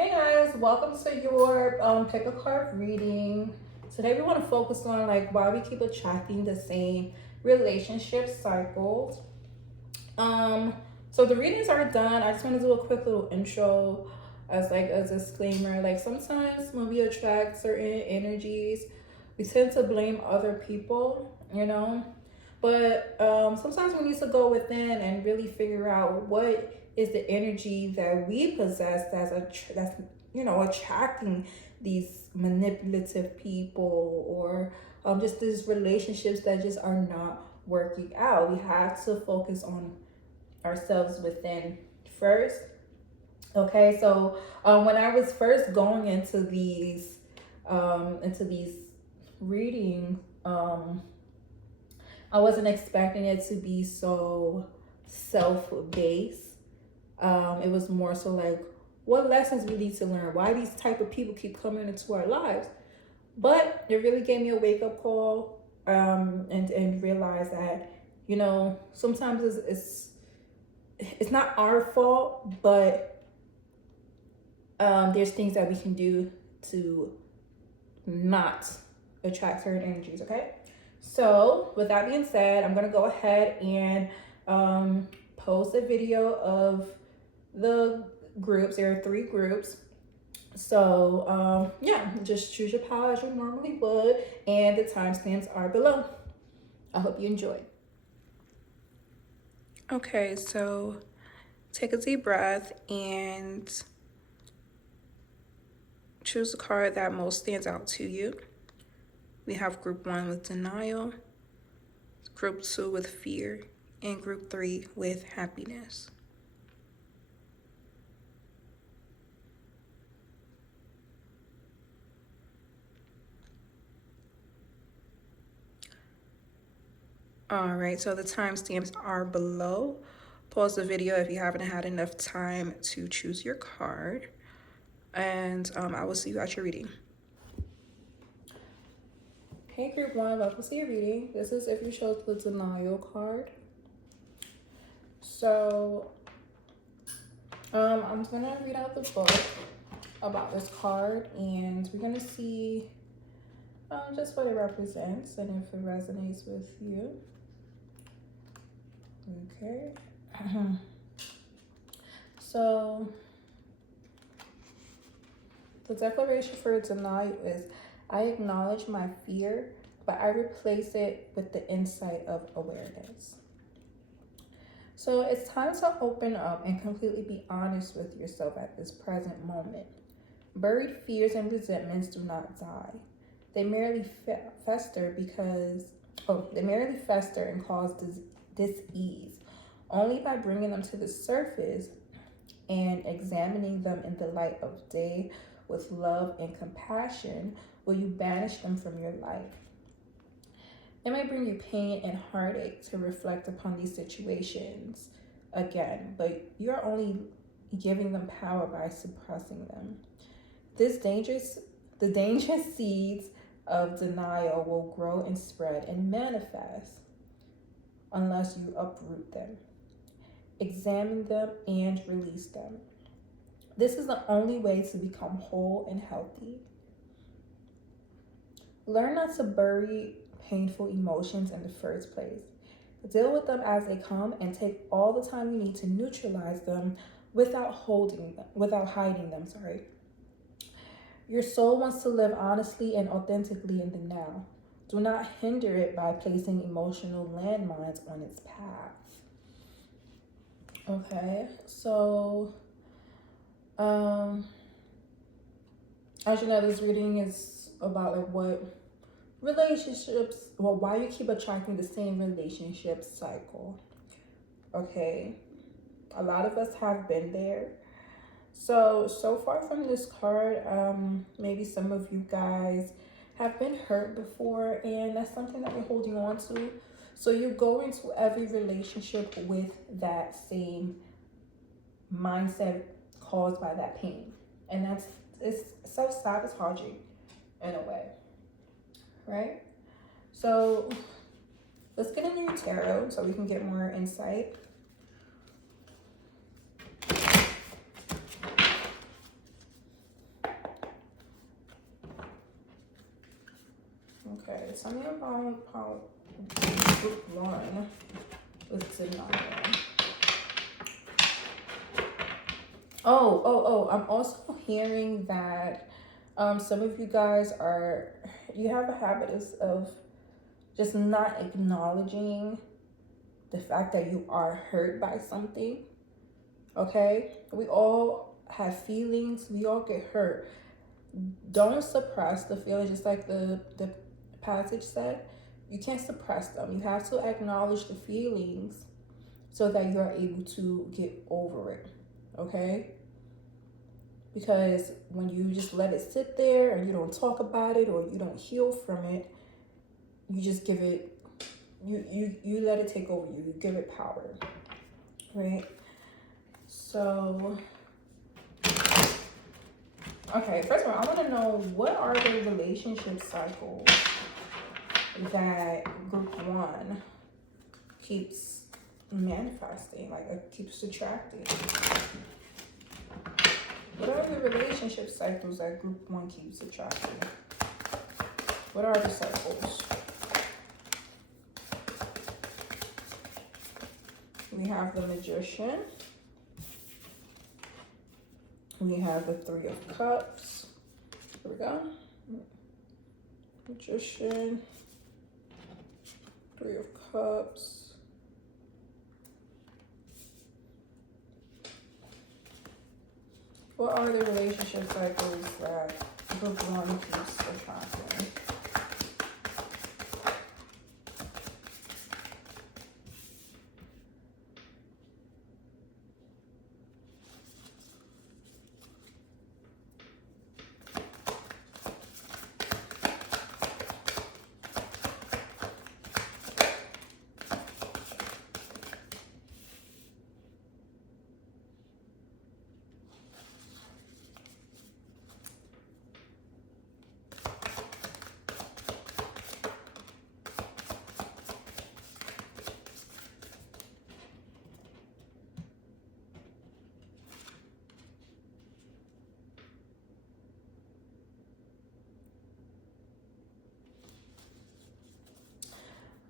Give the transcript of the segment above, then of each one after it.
Hey guys, welcome to your pick a card reading. Today we want to focus on like why we keep attracting the same relationship cycles. Um, so the readings are done. I just want to do a quick little intro as like a disclaimer. Like sometimes when we attract certain energies, we tend to blame other people, But sometimes we need to go within and really figure out what is the energy that we possess that's attracting these manipulative people or just these relationships that just are not working out. We have to focus on ourselves within first. Okay, so when I was first going into these readings, I wasn't expecting it to be so self-based. It was more so like, what lessons we need to learn? Why these type of people keep coming into our lives? But it really gave me a wake-up call, and realize that sometimes it's not our fault, but there's things that we can do to not attract certain energies. Okay. So with that being said, I'm gonna go ahead and post a video of the groups. There are 3 groups. So yeah, just choose your pile as you normally would, and the timestamps are below. I hope you enjoy. Okay, so take a deep breath and choose the card that most stands out to you. We have group 1 with denial, group 2 with fear, and group 3 with happiness. All right, so the timestamps are below. Pause the video if you haven't had enough time to choose your card. And I will see you at your reading. Hey, group 1, welcome to your reading. This is if you chose the denial card. So I'm gonna read out the book about this card, and we're gonna see just what it represents and if it resonates with you. Okay. So the declaration for denial is, I acknowledge my fear, but I replace it with the insight of awareness. So it's time to open up and completely be honest with yourself at this present moment. Buried fears and resentments do not die. They merely fester and cause dis-ease. Only by bringing them to the surface and examining them in the light of day with love and compassion will you banish them from your life. It may bring you pain and heartache to reflect upon these situations again, but you're only giving them power by suppressing them. The dangerous seeds of denial will grow and spread and manifest unless you uproot them, examine them, and release them. This is the only way to become whole and healthy. Learn not to bury painful emotions in the first place. Deal with them as they come and take all the time you need to neutralize them without hiding them. Your soul wants to live honestly and authentically in the now. Do not hinder it by placing emotional landmines on its path. Okay, so as you know, this reading is about like why you keep attracting the same relationship cycle. Okay, a lot of us have been there. So far from this card, maybe some of you guys have been hurt before, and that's something that you're holding on to. So you go into every relationship with that same mindset caused by that pain, and it's self-sabotaging in a way, right? So let's get into your tarot so we can get more insight. Okay, tell me about how group one with denial. I'm also hearing that some of you guys you have a habit of just not acknowledging the fact that you are hurt by something. Okay? We all have feelings, we all get hurt. Don't suppress the feelings, just like the passage said. You can't suppress them. You have to acknowledge the feelings so that you're able to get over it. Okay? Because when you just let it sit there and you don't talk about it or you don't heal from it, you just give it, you let it take over you. You give it power, right? So, okay, first of all, I want to know, what are the relationship cycles that group one keeps manifesting, like it keeps attracting? What are the relationship cycles that group one keeps attracting? What are the cycles? We have the Magician. We have the Three of Cups. Here we go. Magician. Three of Cups. What are the relationship cycles that group one keeps attracting?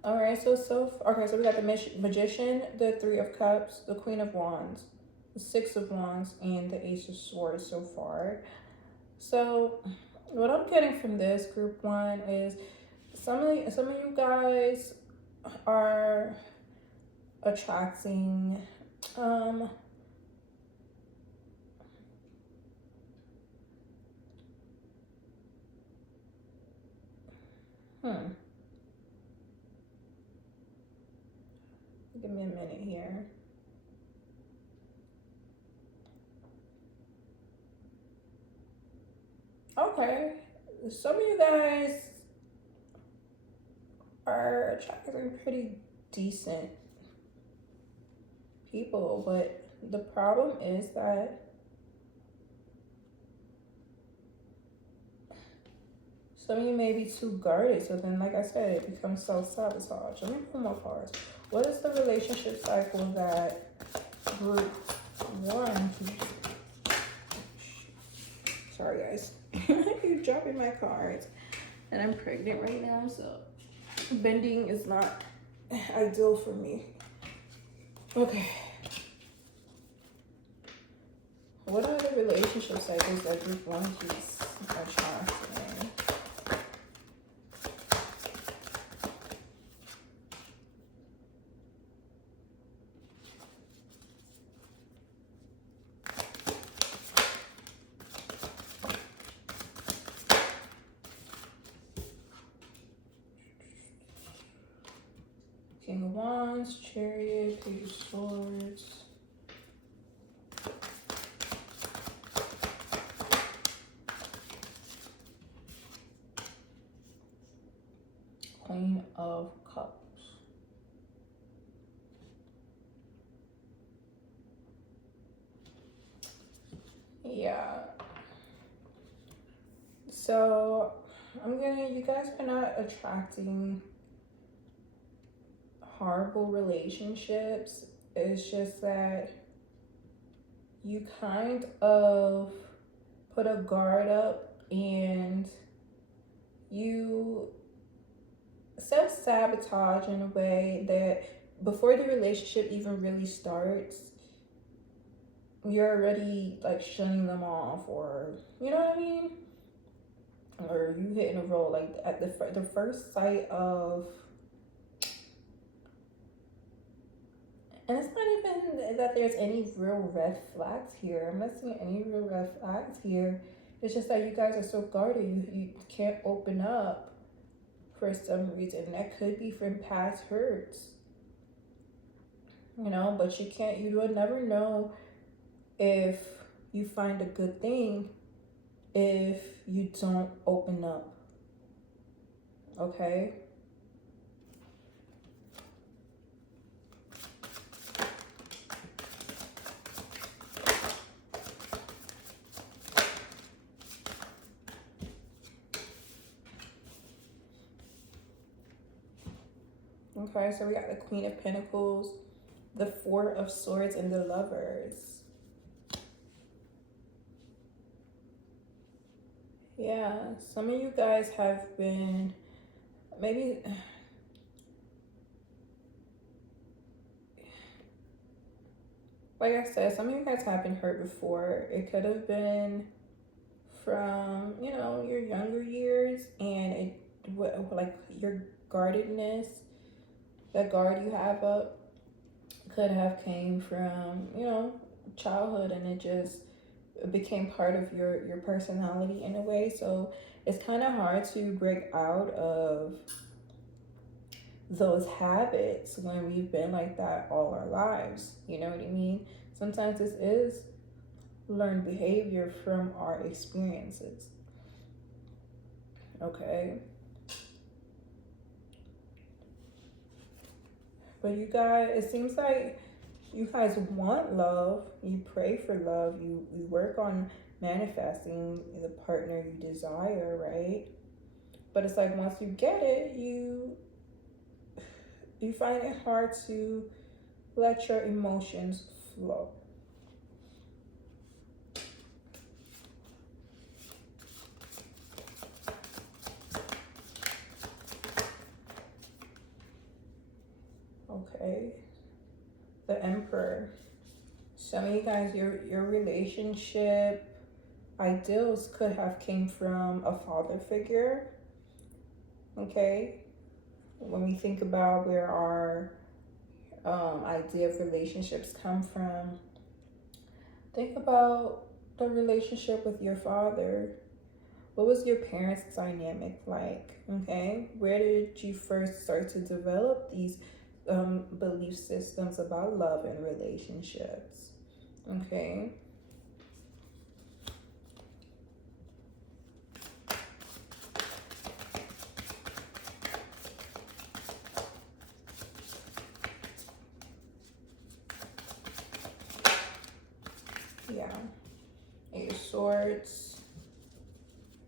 All right, so we got the Magician, the Three of Cups, the Queen of Wands, the Six of Wands, and the Ace of Swords so far. So what I'm getting from this group one is some of you guys are attracting give me a minute here. Okay, some of you guys are attracting pretty decent people, but the problem is that some of you may be too guarded. So then, like I said, it becomes self-sabotage. Let me pull more cards. What is the relationship cycle that group one keeps? Sorry, guys. You're dropping my cards. And I'm pregnant right now, so bending is not ideal for me. Okay. What are the relationship cycles that group one keeps attracting? King of Wands, Chariot, Page of Swords. Queen of Cups. Yeah. So you guys are not attracting horrible relationships. It's just that you kind of put a guard up and you self-sabotage in a way that before the relationship even really starts, you're already like shunning them off, or you know what I mean, or you hitting a roll like at the first sight of. And it's not even that there's any real red flags here. I'm not seeing any real red flags here. It's just that you guys are so guarded. You can't open up for some reason. That could be from past hurts. You know, but you can't, you will never know if you find a good thing if you don't open up. Okay? Okay, so we got the Queen of Pentacles, the Four of Swords, and the Lovers. Yeah, some of you guys have been, maybe, like I said, some of you guys have been hurt before. It could have been from, you know, your younger years, and it, like your guardedness, the guard you have up could have came from, you know, childhood, and it just became part of your personality in a way. So it's kind of hard to break out of those habits when we've been like that all our lives. You know what I mean? Sometimes this is learned behavior from our experiences. Okay. But you guys, it seems like you guys want love. You pray for love. You work on manifesting the partner you desire, right? But it's like once you get it, you find it hard to let your emotions flow. Okay. The Emperor. Some of you guys, your relationship ideals could have came from a father figure. Okay. When we think about where our idea of relationships come from, think about the relationship with your father. What was your parents' dynamic like? Okay. Where did you first start to develop these belief systems about love and relationships? Okay. Yeah. Eight of Swords.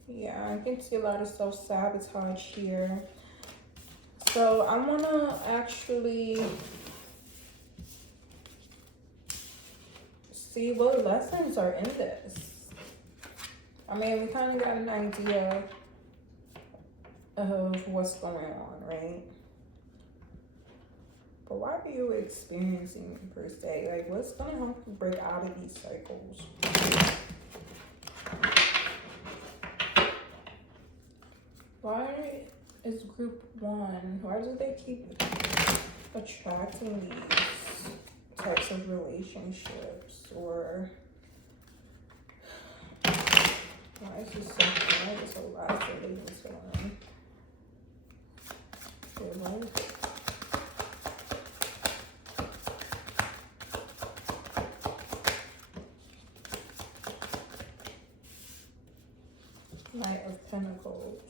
Yeah, I can see a lot of self-sabotage here. So I want to actually see what lessons are in this. I mean, we kind of got an idea of what's going on, right? But why are you experiencing it per se? Like, what's going to help you break out of these cycles? Why is group one? Why do they keep attracting these types of relationships? Or why is this so bad? This whole last relationship one. Knight of Pentacles.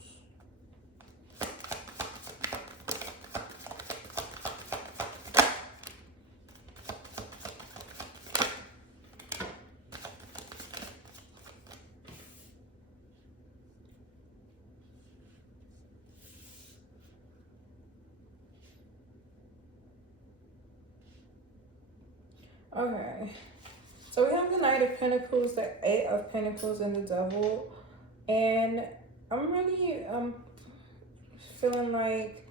Okay, so we have the Knight of Pentacles, the Eight of Pentacles, and the Devil. And I'm really feeling like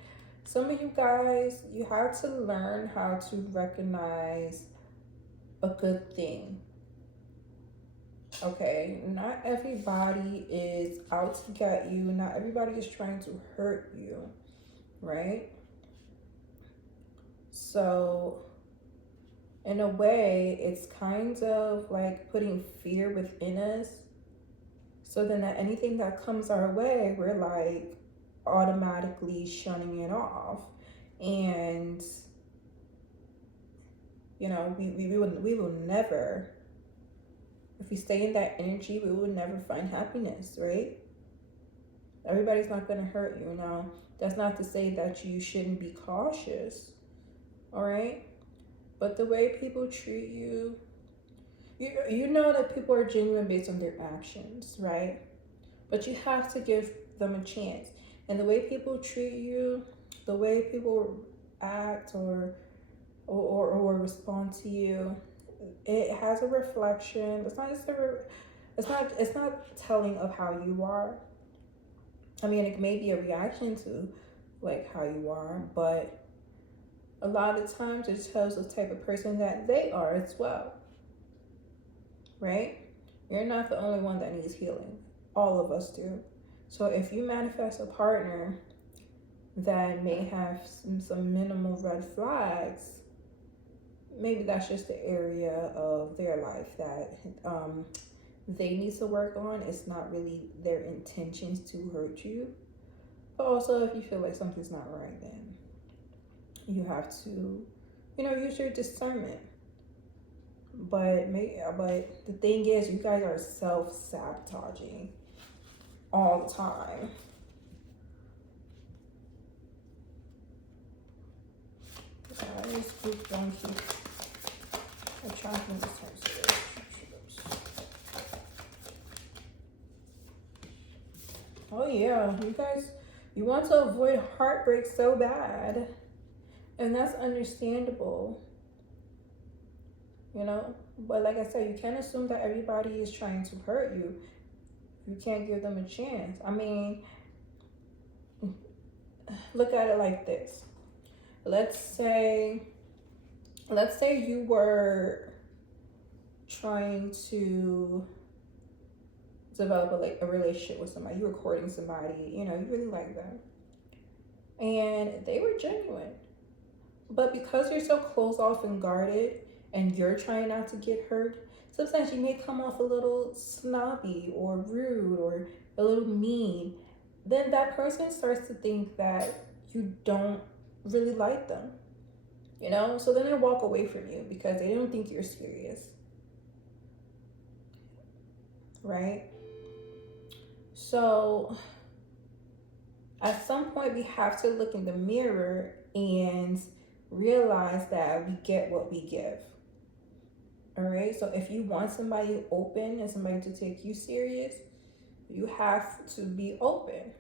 some of you guys, you have to learn how to recognize a good thing. Okay, not everybody is out to get you, not everybody is trying to hurt you, right? So in a way, it's kind of like putting fear within us, so then that anything that comes our way, we're like automatically shunning it off. And you know, we will never, if we stay in that energy, we will never find happiness, right? Everybody's not going to hurt you. Now, that's not to say that you shouldn't be cautious, all right? But the way people treat you, you know that people are genuine based on their actions, right? But you have to give them a chance. And the way people treat you, the way people act or respond to you, it has a reflection. It's not just it's not telling of how you are. I mean, it may be a reaction to like how you are, but a lot of times it tells the type of person that they are as well, right? You're not the only one that needs healing. All of us do. So if you manifest a partner that may have some minimal red flags, maybe that's just the area of their life that they need to work on. It's not really their intentions to hurt you. But also, if you feel like something's not right, then you have to, use your discernment. But the thing is, you guys are self-sabotaging all the time. Guys, group 1 keep attracting this type of relationships. Oh yeah, you guys, you want to avoid heartbreak so bad, and that's understandable. But like I said, you can't assume that everybody is trying to hurt you. You can't give them a chance. I mean, look at it like this. Let's say you were trying to develop a relationship with somebody. You were courting somebody, you really like them, and they were genuine. But because you're so closed off and guarded, and you're trying not to get hurt, sometimes you may come off a little snobby or rude or a little mean. Then that person starts to think that you don't really like them, so then they walk away from you because they don't think you're serious, right? So at some point we have to look in the mirror and realize that we get what we give. All right, so if you want somebody open and somebody to take you serious, you have to be open.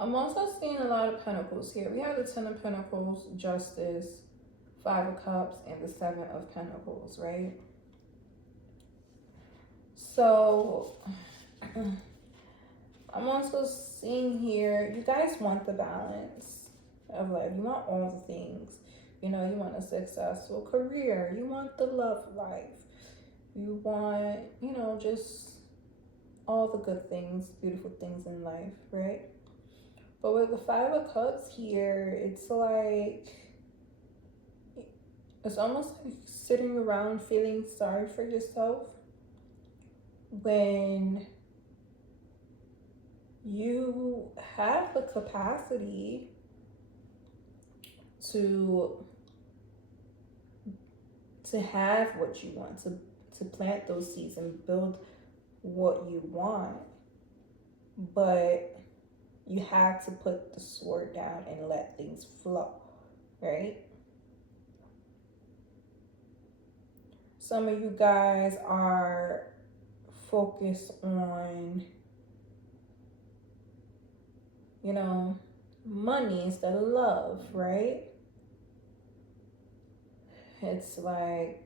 I'm also seeing a lot of pentacles here. We have the 10 of Pentacles, Justice, 5 of Cups, and the 7 of Pentacles, right? So I'm also seeing here, you guys want the balance of life. You want all the things. You want a successful career. You want the love life. You want, just all the good things, beautiful things in life, right? But with the 5 of Cups here, it's like, it's almost like sitting around feeling sorry for yourself when you have the capacity to have what you want, to plant those seeds and build what you want. But you have to put the sword down and let things flow, right? Some of you guys are focused on, you know, money instead of love, right? It's like,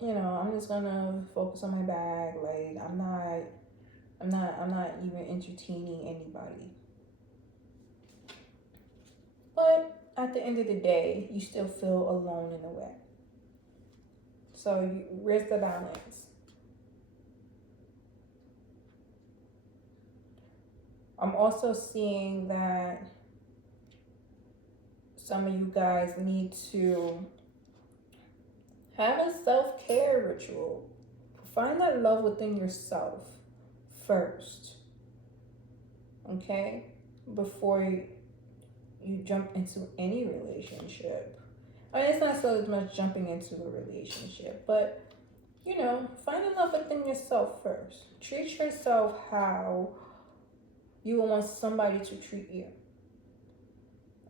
you know, I'm just gonna focus on my bag. Like, I'm not even entertaining anybody. But at the end of the day, you still feel alone in a way. So where's the balance? I'm also seeing that some of you guys need to have a self-care ritual. Find that love within yourself first, okay? Before you jump into any relationship. I mean, it's not so much jumping into a relationship, but, you know, find the love within yourself first. Treat yourself how you want somebody to treat you,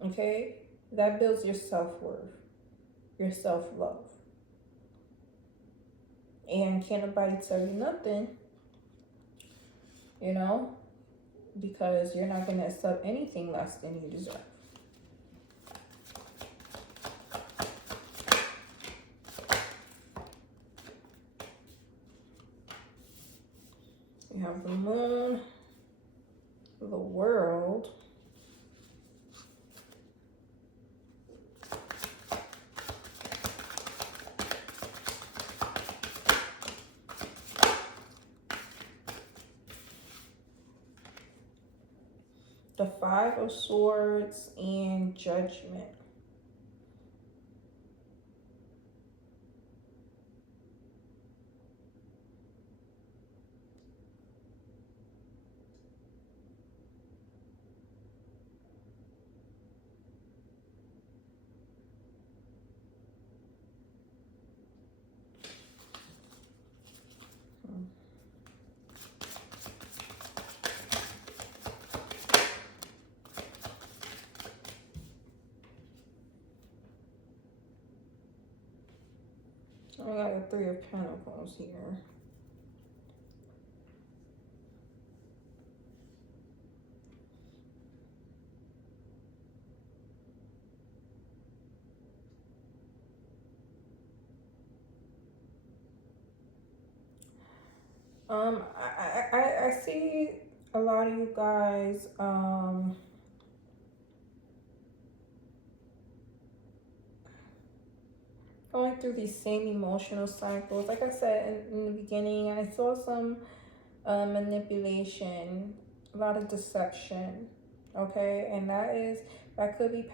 okay? That builds your self-worth, your self-love. And can't nobody tell you nothing, you know, because you're not going to accept anything less than you deserve. You have the moon, the world, the Five of Swords, and Judgment. I got the Three of Pentacles here. I see a lot of you guys going through these same emotional cycles. Like I said in the beginning, I saw some manipulation, a lot of deception, okay? And that could be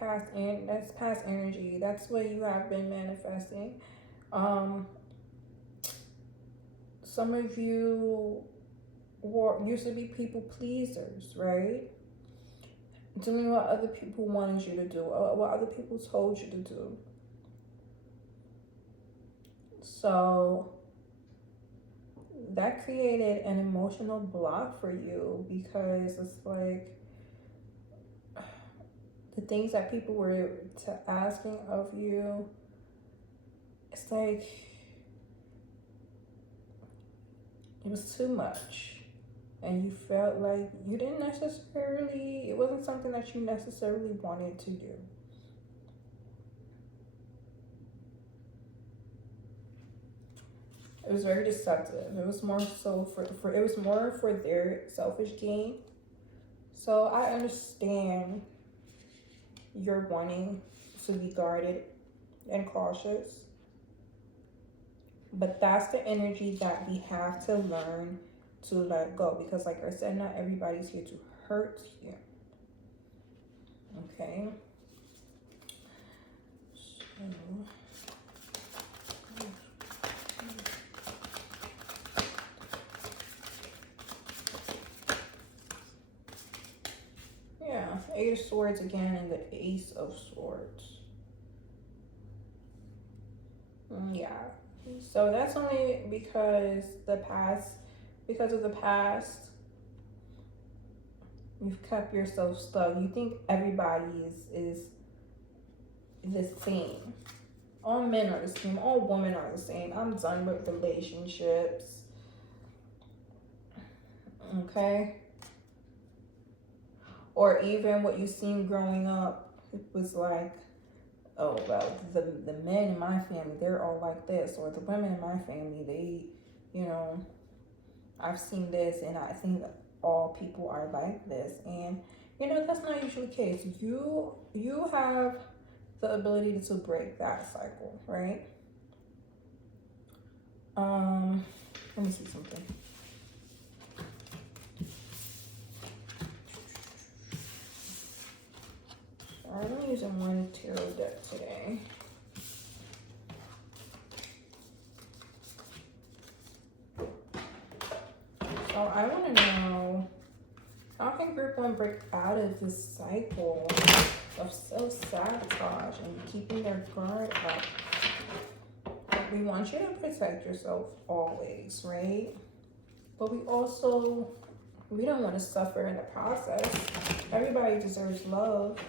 that's past energy. That's what you have been manifesting. Some of you used to be people pleasers, right? Doing what other people wanted you to do, what other people told you to do. So that created an emotional block for you, because it's like the things that people were asking of you, it's like it was too much, and you felt like you didn't necessarily, it wasn't something that you necessarily wanted to do. It was very deceptive. It was more so it was more for their selfish gain. So I understand you're wanting to be guarded and cautious. But that's the energy that we have to learn to let go. Because like I said, not everybody's here to hurt you. Okay? So... Eight of Swords again and the Ace of Swords. Yeah. So that's only because of the past, you've kept yourself stuck. You think everybody is the same. All men are the same. All women are the same. I'm done with relationships. Okay? Or even what you seen growing up, it was like, oh, well, the men in my family, they're all like this. Or the women in my family, they, you know, I've seen this and I think that all people are like this. And, you know, that's not usually the case. You have the ability to break that cycle, right? Let me see something. I'm using one tarot deck today. So I want to know, how can group one break out of this cycle of self-sabotage and keeping their guard up? We want you to protect yourself always, right? But we don't want to suffer in the process. Everybody deserves love.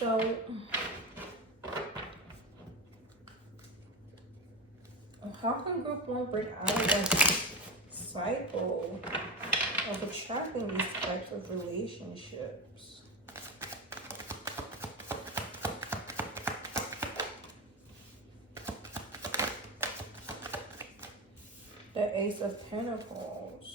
So how can group one break out of this cycle of attracting these types of relationships? The Ace of Pentacles.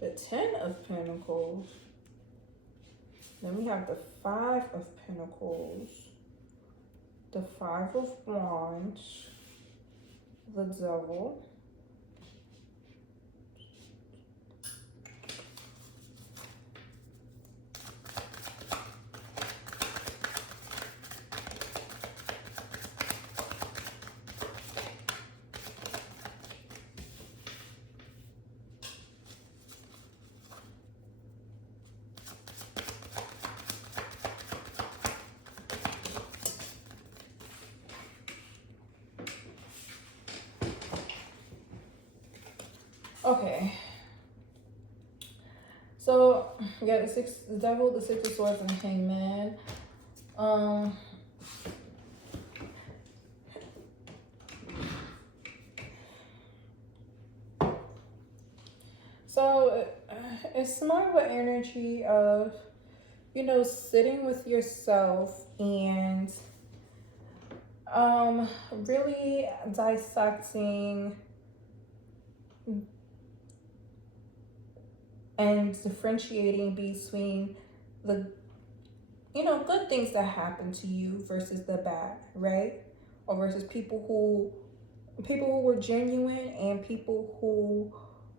The Ten of Pentacles. Then we have the Five of Pentacles. The Five of Wands. The Devil. Okay. So yeah, the Devil, the Six of Swords, and the Hangman. So it's more of an energy of, you know, sitting with yourself and really dissecting and differentiating between the, you know, good things that happen to you versus the bad, right? Or versus people who were genuine and people who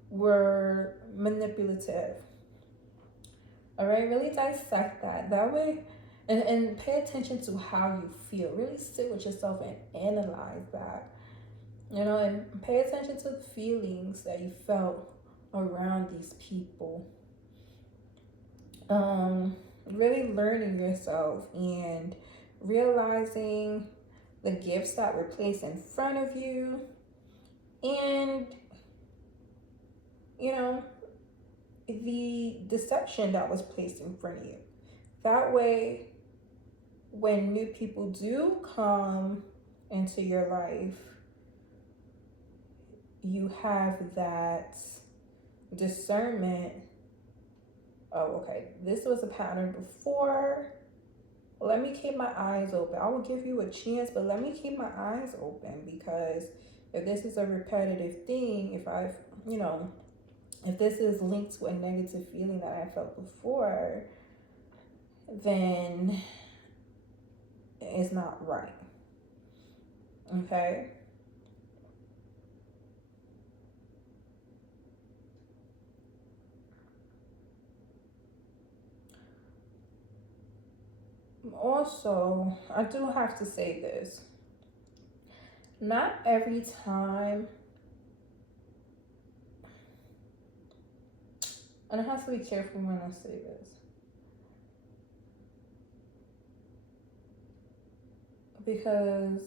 were manipulative. All right, really dissect that way, and pay attention to how you feel. Really sit with yourself and analyze that, you know, and pay attention to the feelings that you felt around these people. Really learning yourself and realizing the gifts that were placed in front of you, and, you know, the deception that was placed in front of you. That way, when new people do come into your life, you have that discernment. Oh, okay, this was a pattern before. Let me keep my eyes open. I will give you a chance, but let me keep my eyes open, because if this is a repetitive thing, if I've, you know, if this is linked to a negative feeling that I felt before, then it's not right. Okay? Also, I do have to say this. Not every time, and I have to be careful when I say this, because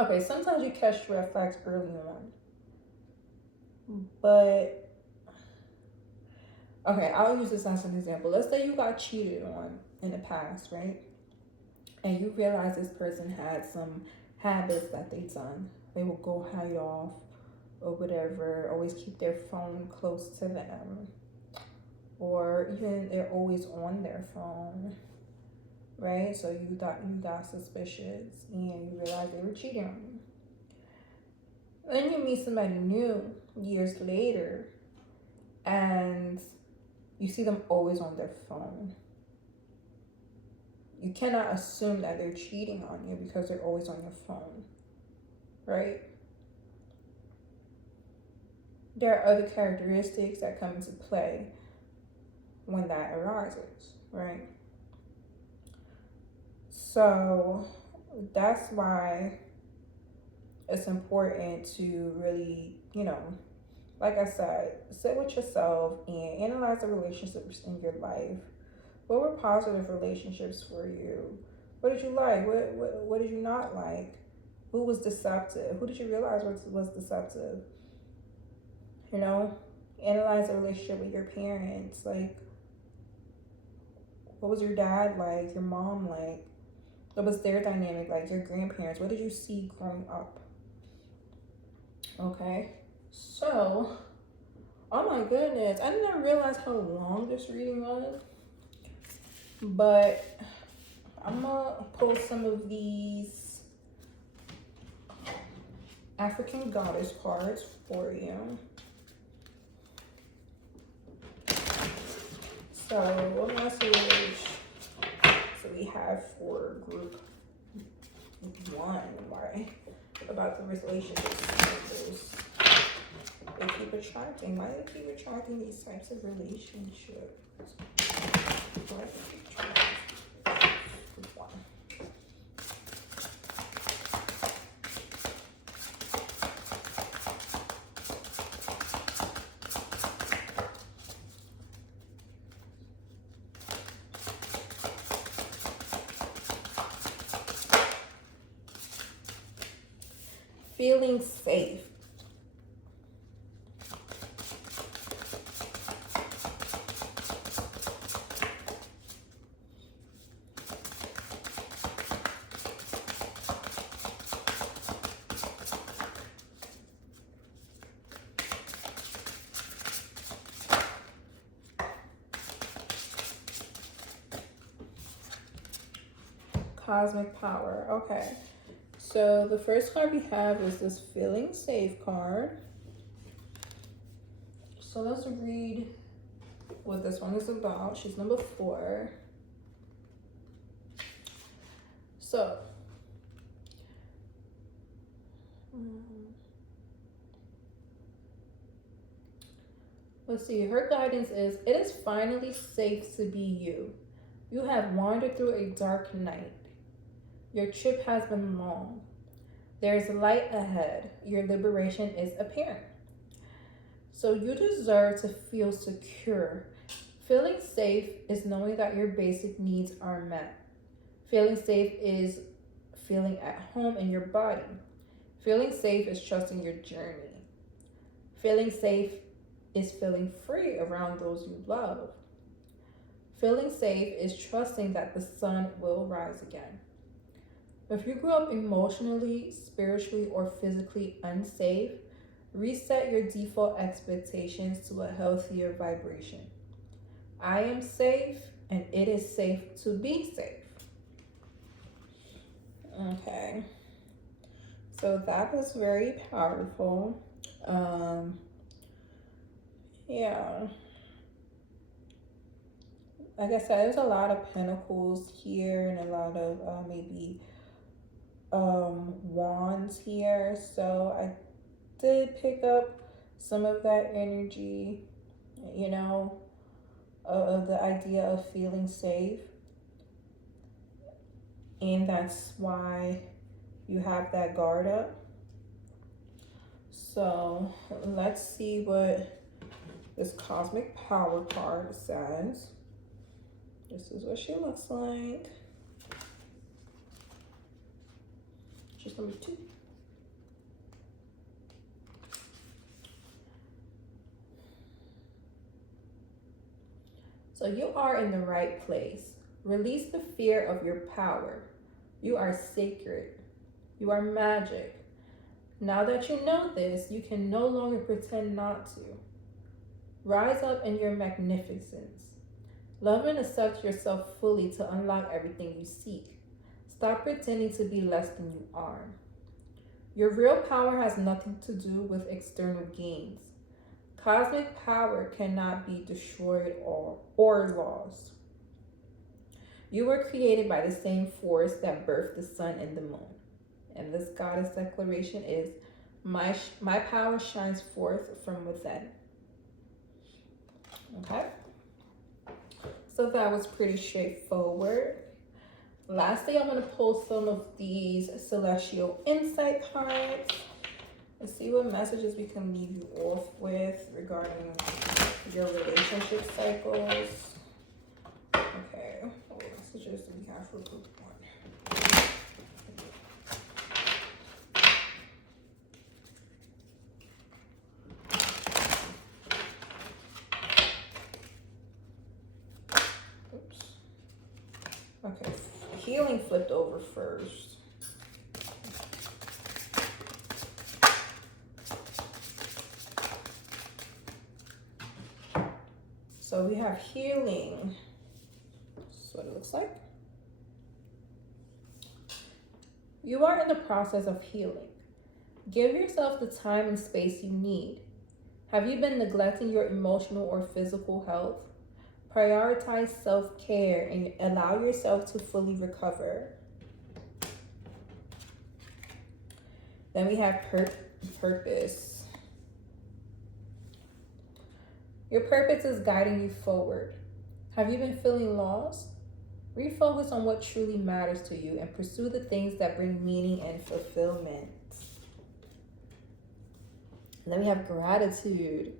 okay, sometimes you catch red flags early on, but okay, I'll use this as an example. Let's say you got cheated on in the past, right? And you realize this person had some habits that they done. They will go hide off or whatever, always keep their phone close to them, or even they're always on their phone, right? So you got suspicious and you realize they were cheating on you. Then you meet somebody new years later and you see them always on their phone. You cannot assume that they're cheating on you because they're always on your phone, right? There are other characteristics that come into play when that arises, right? So that's why it's important to really, like I said, sit with yourself and analyze the relationships in your life. What were positive relationships for you? What did you like? What did you not like? Who was deceptive? Who did you realize was deceptive? You know, analyze the relationship with your parents. Like, what was your dad like? Your mom like? What was their dynamic like? Your grandparents? What did you see growing up? Okay, so, oh my goodness, I did not realize how long this reading was, but I'm gonna pull some of these African goddess cards for you. So, what message do we have for group one, right? About the relationships. They keep attracting. Why do they keep attracting these types of relationships? Why do they keep attracting group one? Feeling safe. Cosmic power. Okay. So the first card we have is this feeling safe card. So let's read what this one is about. She's number 4. So let's see. Her guidance is, it is finally safe to be you. You have wandered through a dark night. Your trip has been long. There is light ahead. Your liberation is apparent. So you deserve to feel secure. Feeling safe is knowing that your basic needs are met. Feeling safe is feeling at home in your body. Feeling safe is trusting your journey. Feeling safe is feeling free around those you love. Feeling safe is trusting that the sun will rise again. If you grew up emotionally, spiritually, or physically unsafe, reset your default expectations to a healthier vibration. I am safe, and it is safe to be safe. Okay. So that was very powerful. Yeah. Like I said, there's a lot of pentacles here and a lot of maybe wands here. So I did pick up some of that energy, you know. of the idea of feeling safe. And that's why you have that guard up. So let's see what this cosmic power card says. This is what she looks like. She's number 2. So you are in the right place. Release the fear of your power. You are sacred. You are magic. Now that you know this, you can no longer pretend not to. Rise up in your magnificence. Love and accept yourself fully to unlock everything you seek. Stop pretending to be less than you are. Your real power has nothing to do with external gains. Cosmic power cannot be destroyed or lost. You were created by the same force that birthed the sun and the moon. And this goddess declaration is, my power shines forth from within. Okay? So that was pretty straightforward. Lastly, I'm going to pull some of these celestial insight cards. Let's see what messages we can leave you off with regarding your relationship cycles. Okay, what messages do we have for group 1? Oops. Okay, healing flipped over first. So we have healing. That's what it looks like. You are in the process of healing. Give yourself the time and space you need. Have you been neglecting your emotional or physical health? Prioritize self-care and allow yourself to fully recover. Then we have purpose. Your purpose is guiding you forward. Have you been feeling lost? Refocus on what truly matters to you and pursue the things that bring meaning and fulfillment. And then we have gratitude.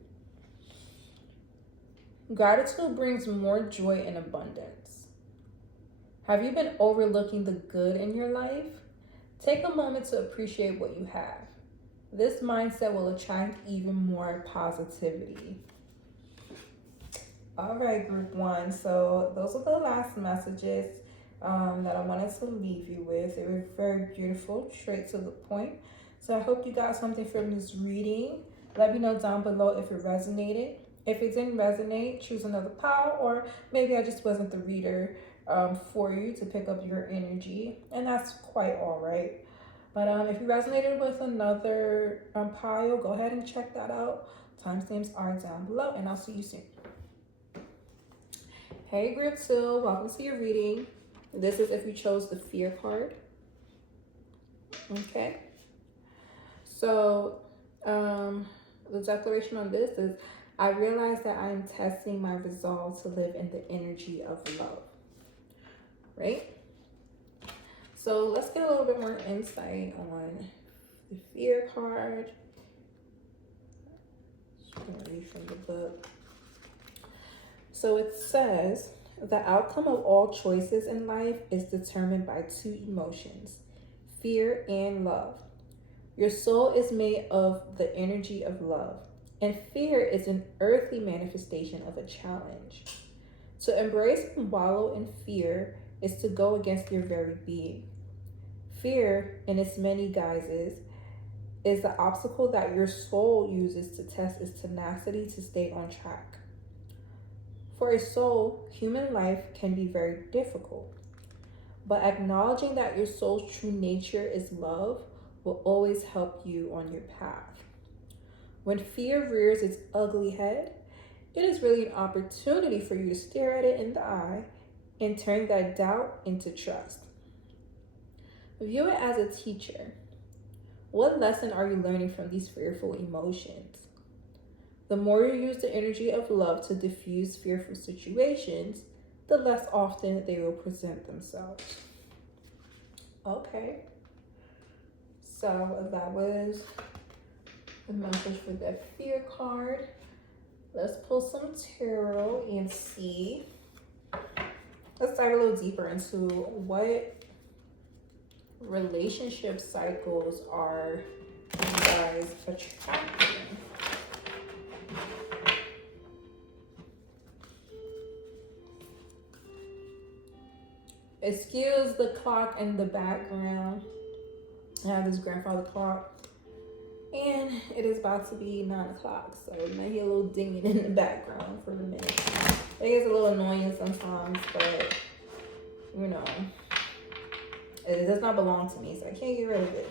Gratitude brings more joy and abundance. Have you been overlooking the good in your life? Take a moment to appreciate what you have. This mindset will attract even more positivity. All right, group 1. So those are the last messages that I wanted to leave you with. They were very beautiful, straight to the point. So I hope you got something from this reading. Let me know down below if it resonated. If it didn't resonate, choose another pile, or maybe I just wasn't the reader for you to pick up your energy, and that's quite all right. But if you resonated with another pile, go ahead and check that out. Timestamps are down below, and I'll see you soon. Hey group 2, welcome to your reading. This is if you chose the fear card. Okay. So the declaration on this is, I realize that I am testing my resolve to live in the energy of love. Right? So let's get a little bit more insight on the fear card. Just gonna read from the book. So it says, the outcome of all choices in life is determined by 2 emotions, fear and love. Your soul is made of the energy of love, and fear is an earthly manifestation of a challenge. To embrace and wallow in fear is to go against your very being. Fear, in its many guises, is the obstacle that your soul uses to test its tenacity to stay on track. For a soul, human life can be very difficult, but acknowledging that your soul's true nature is love will always help you on your path. When fear rears its ugly head, it is really an opportunity for you to stare at it in the eye and turn that doubt into trust. View it as a teacher. What lesson are you learning from these fearful emotions? The more you use the energy of love to diffuse fearful situations, the less often they will present themselves. Okay. So that was the message for that fear card. Let's pull some tarot and see. Let's dive a little deeper into what relationship cycles are you guys attracting. Excuse the clock in the background. I have this grandfather clock, and it is about to be 9 o'clock, so you might hear a little dinging in the background for a minute. It gets a little annoying sometimes, but you know, it does not belong to me, so I can't get rid of it.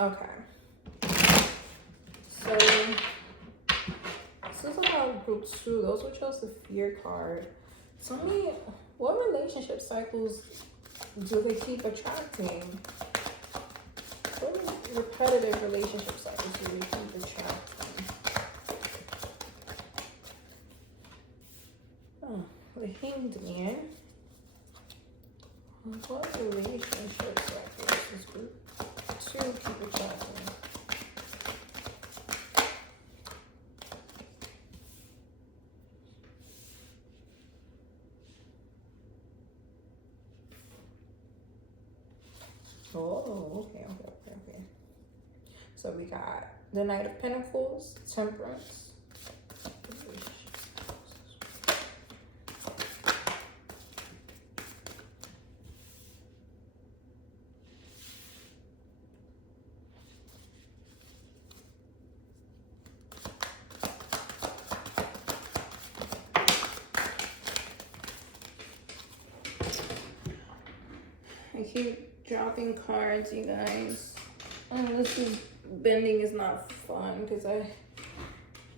Okay, so this is about group 2. Those who chose the fear card. Tell me, what relationship cycles do they keep attracting? What repetitive relationship cycles do they keep attracting? Oh, the Hanged Man. What relationship cycles does group 2 keep attracting? Oh, okay. So we got the Knight of Pentacles, Temperance. I keep dropping cards, you guys. This is bending is not fun because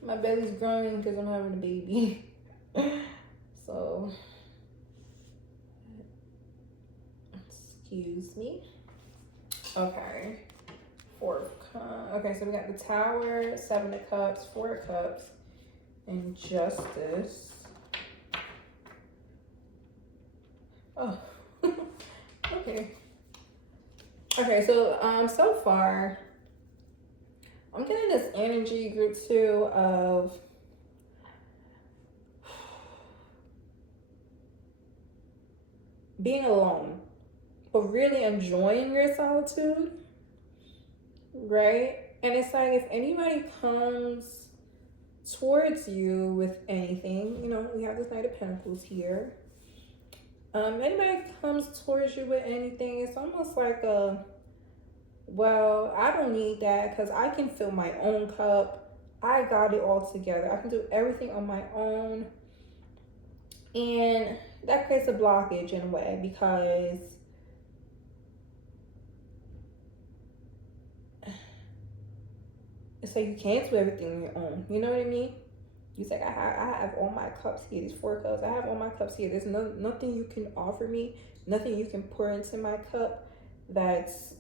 my belly's growing because I'm having a baby. So excuse me. Okay. Okay, so we got the Tower, 7 of Cups, 4 of Cups, and Justice. Oh. Okay, so far I'm getting this energy group 2 of being alone, but really enjoying your solitude, right? And it's like if anybody comes towards you with anything, you know, we have this Knight of Pentacles here. Anybody comes towards you with anything, it's almost like well, I don't need that because I can fill my own cup. I got it all together. I can do everything on my own. And that creates a blockage in a way because it's like you can't do everything on your own. You know what I mean? You say, I have all my cups here. These 4 cups. I have all my cups here. There's nothing you can offer me. Nothing you can pour into my cup that's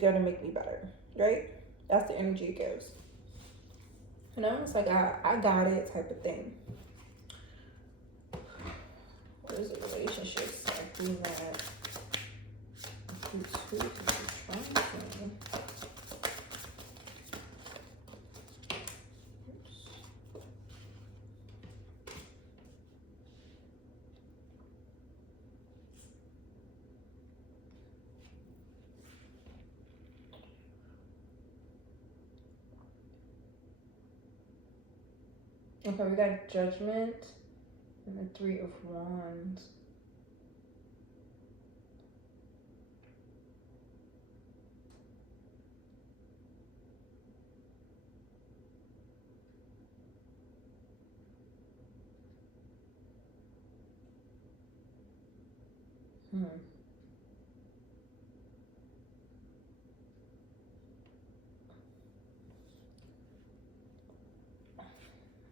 gonna make me better, right? That's the energy it gives. You know, it's like I got it type of thing. What is a relationship cycle that you two can be trying to? Okay, we got Judgment and the 3 of Wands.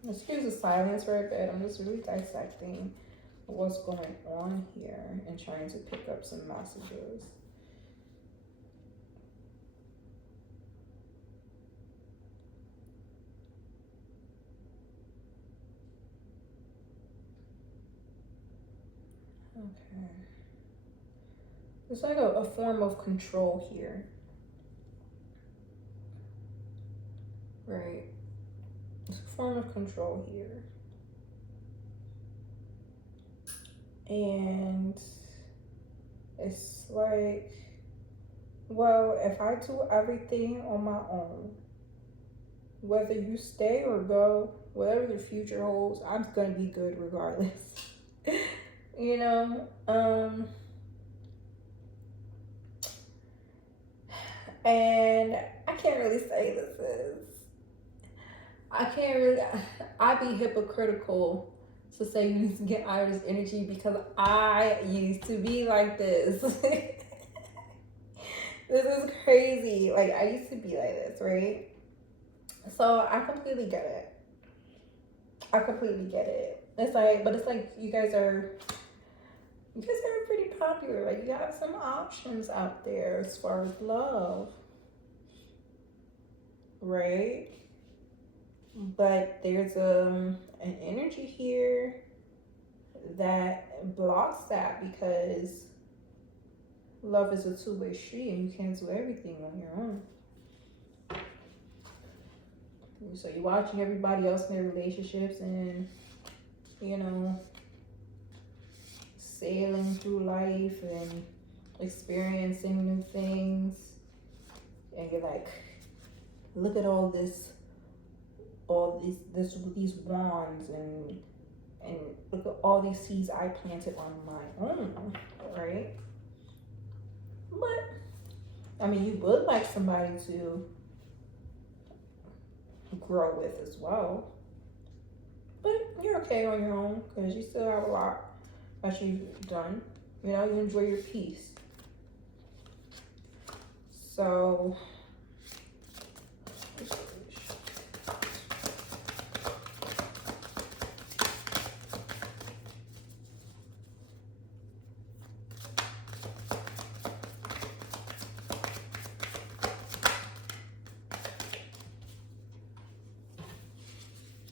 Excuse the silence for a bit. I'm just really dissecting what's going on here and trying to pick up some messages. Okay. It's like a form of control here. Right. It's a form of control here. And it's like, well, if I do everything on my own, whether you stay or go, whatever the future holds, I'm gonna be good regardless. You know? And I can't really say this is. I can't really. I'd be hypocritical to say you need to get out of this energy because I used to be like this. This is crazy. Like, I used to be like this, right? So I completely get it. I completely get it. It's like, but it's like you guys are pretty popular. Like, you have some options out there as far as love, right? But there's an energy here that blocks that because love is a two-way street and you can't do everything on your own. So you're watching everybody else in their relationships and, you know, sailing through life and experiencing new things. And you're like, look at all these wands and look at all these seeds I planted on my own, right? But I mean, you would like somebody to grow with as well, but you're okay on your own because you still have a lot that you've done. You know, you enjoy your peace. So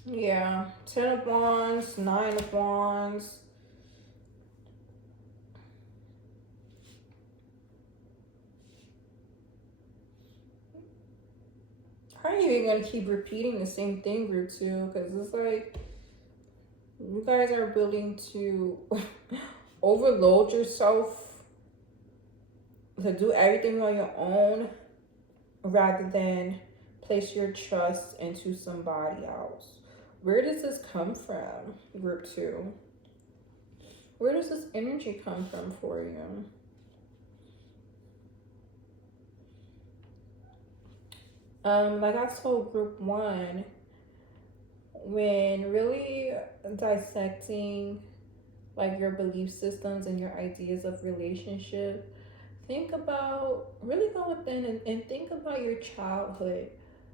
yeah, 10 of Wands, 9 of Wands. How are you even gonna keep repeating the same thing, group 2? Because it's like you guys are willing to overload yourself to do everything on your own rather than place your trust into somebody else. Where does this come from, group 2? Where does this energy come from for you? Like I told group 1, when really dissecting like your belief systems and your ideas of relationship, really go within and think about your childhood.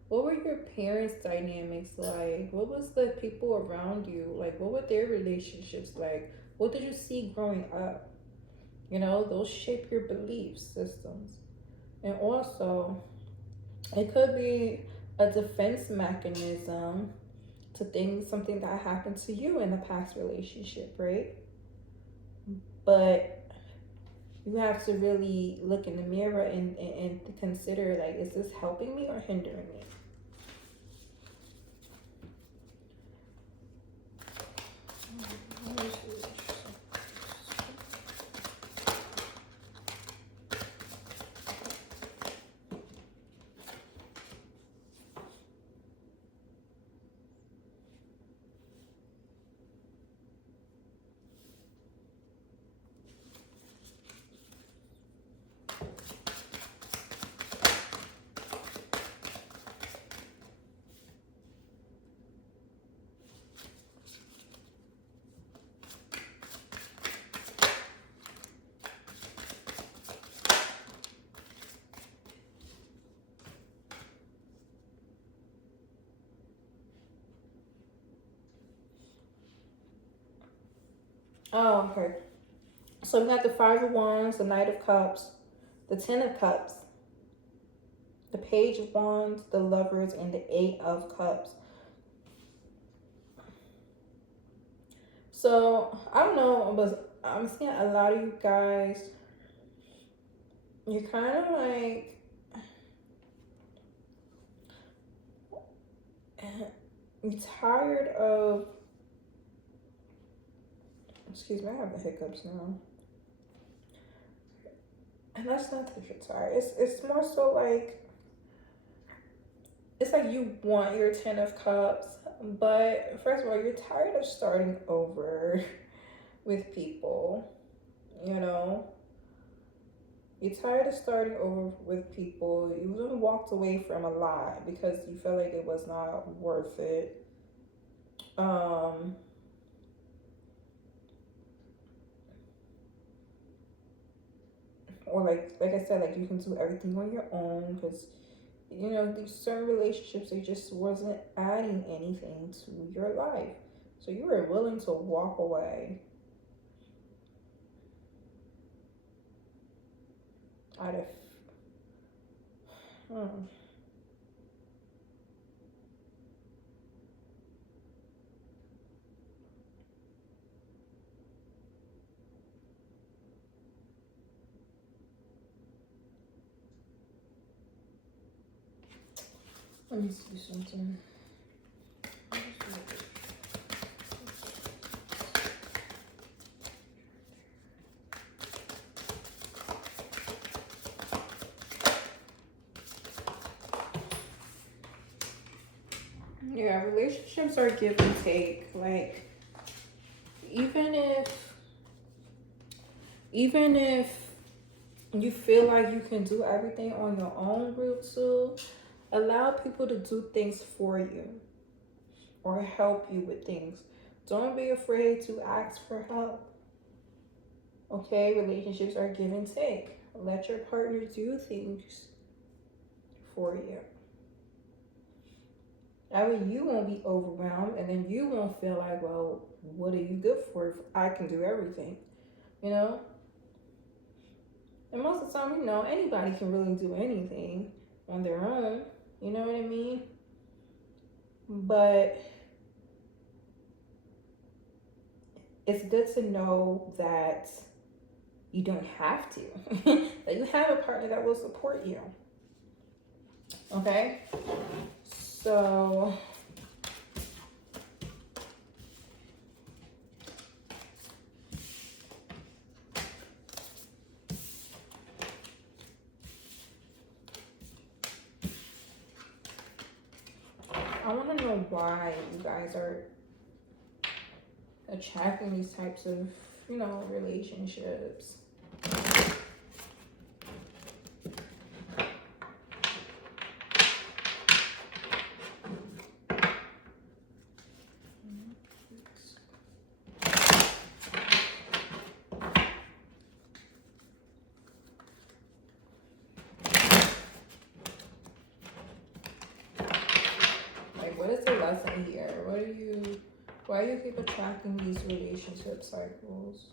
What were your parents' dynamics like? What was the people around you like? What were their relationships like? What did you see growing up? You know, those shape your belief systems. And also, it could be a defense mechanism to something that happened to you in a past relationship, right? But you have to really look in the mirror and consider, like, is this helping me or hindering me? Oh, okay. So we got the 5 of Wands, the Knight of Cups, the 10 of Cups, the Page of Wands, the Lovers, and the 8 of Cups. So I don't know, but I'm seeing a lot of you guys, you're kind of like, you're tired of, excuse me, I have the hiccups now. And that's not that you're tired. It's more so like, it's like you want your 10 of cups, but first of all, you're tired of starting over with people, you know? You're tired of starting over with people. You even walked away from a lot because you felt like it was not worth it. Or like I said, like you can do everything on your own because you know these certain relationships, they just wasn't adding anything to your life, so you were willing to walk away out of hmm. Let me see something. Yeah, relationships are give and take. Like even if you feel like you can do everything on your own, group two, allow people to do things for you or help you with things. Don't be afraid to ask for help. Okay, relationships are give and take. Let your partner do things for you. That way you won't be overwhelmed and then you won't feel like, well, what are you good for if I can do everything? You know? And most of the time, you know, anybody can really do anything on their own. You know what I mean? But it's good to know that you don't have to. That you have a partner that will support you. Okay? So I want to know why you guys are attracting these types of, you know, relationships. Like, what is the lesson here? Why do you keep attracting these relationship cycles?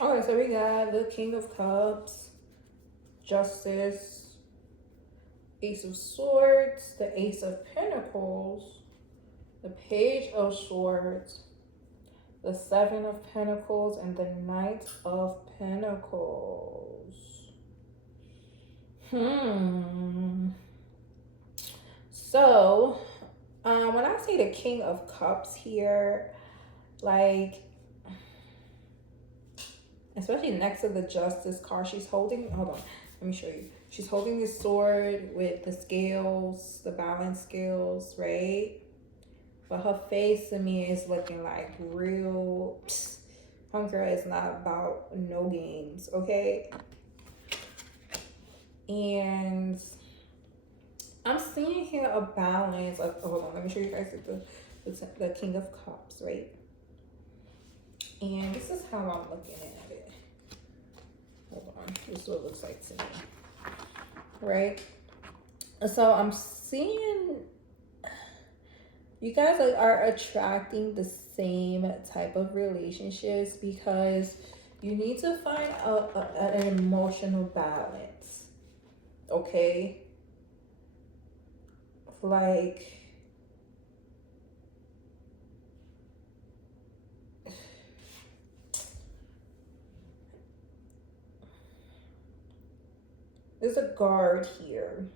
Okay, so we got the King of Cups, Justice, Ace of Swords, the Ace of Pentacles, the Page of Swords, the Seven of Pentacles, and the Knight of Pentacles. So, when I I see the King of Cups here, like, especially next to the Justice card, she's holding, hold on, let me show you. She's holding this sword with the scales, the balance scales, right? But her face to me is looking like real, hunger is not about no games, okay? And I'm seeing here a balance of, hold on, let me show you guys the King of Cups, right? And this is how I'm looking at it. Hold on, this is what it looks like to me, right? So I'm seeing you guys are attracting the same type of relationships because you need to find an emotional balance, okay? Like, there's a guard here.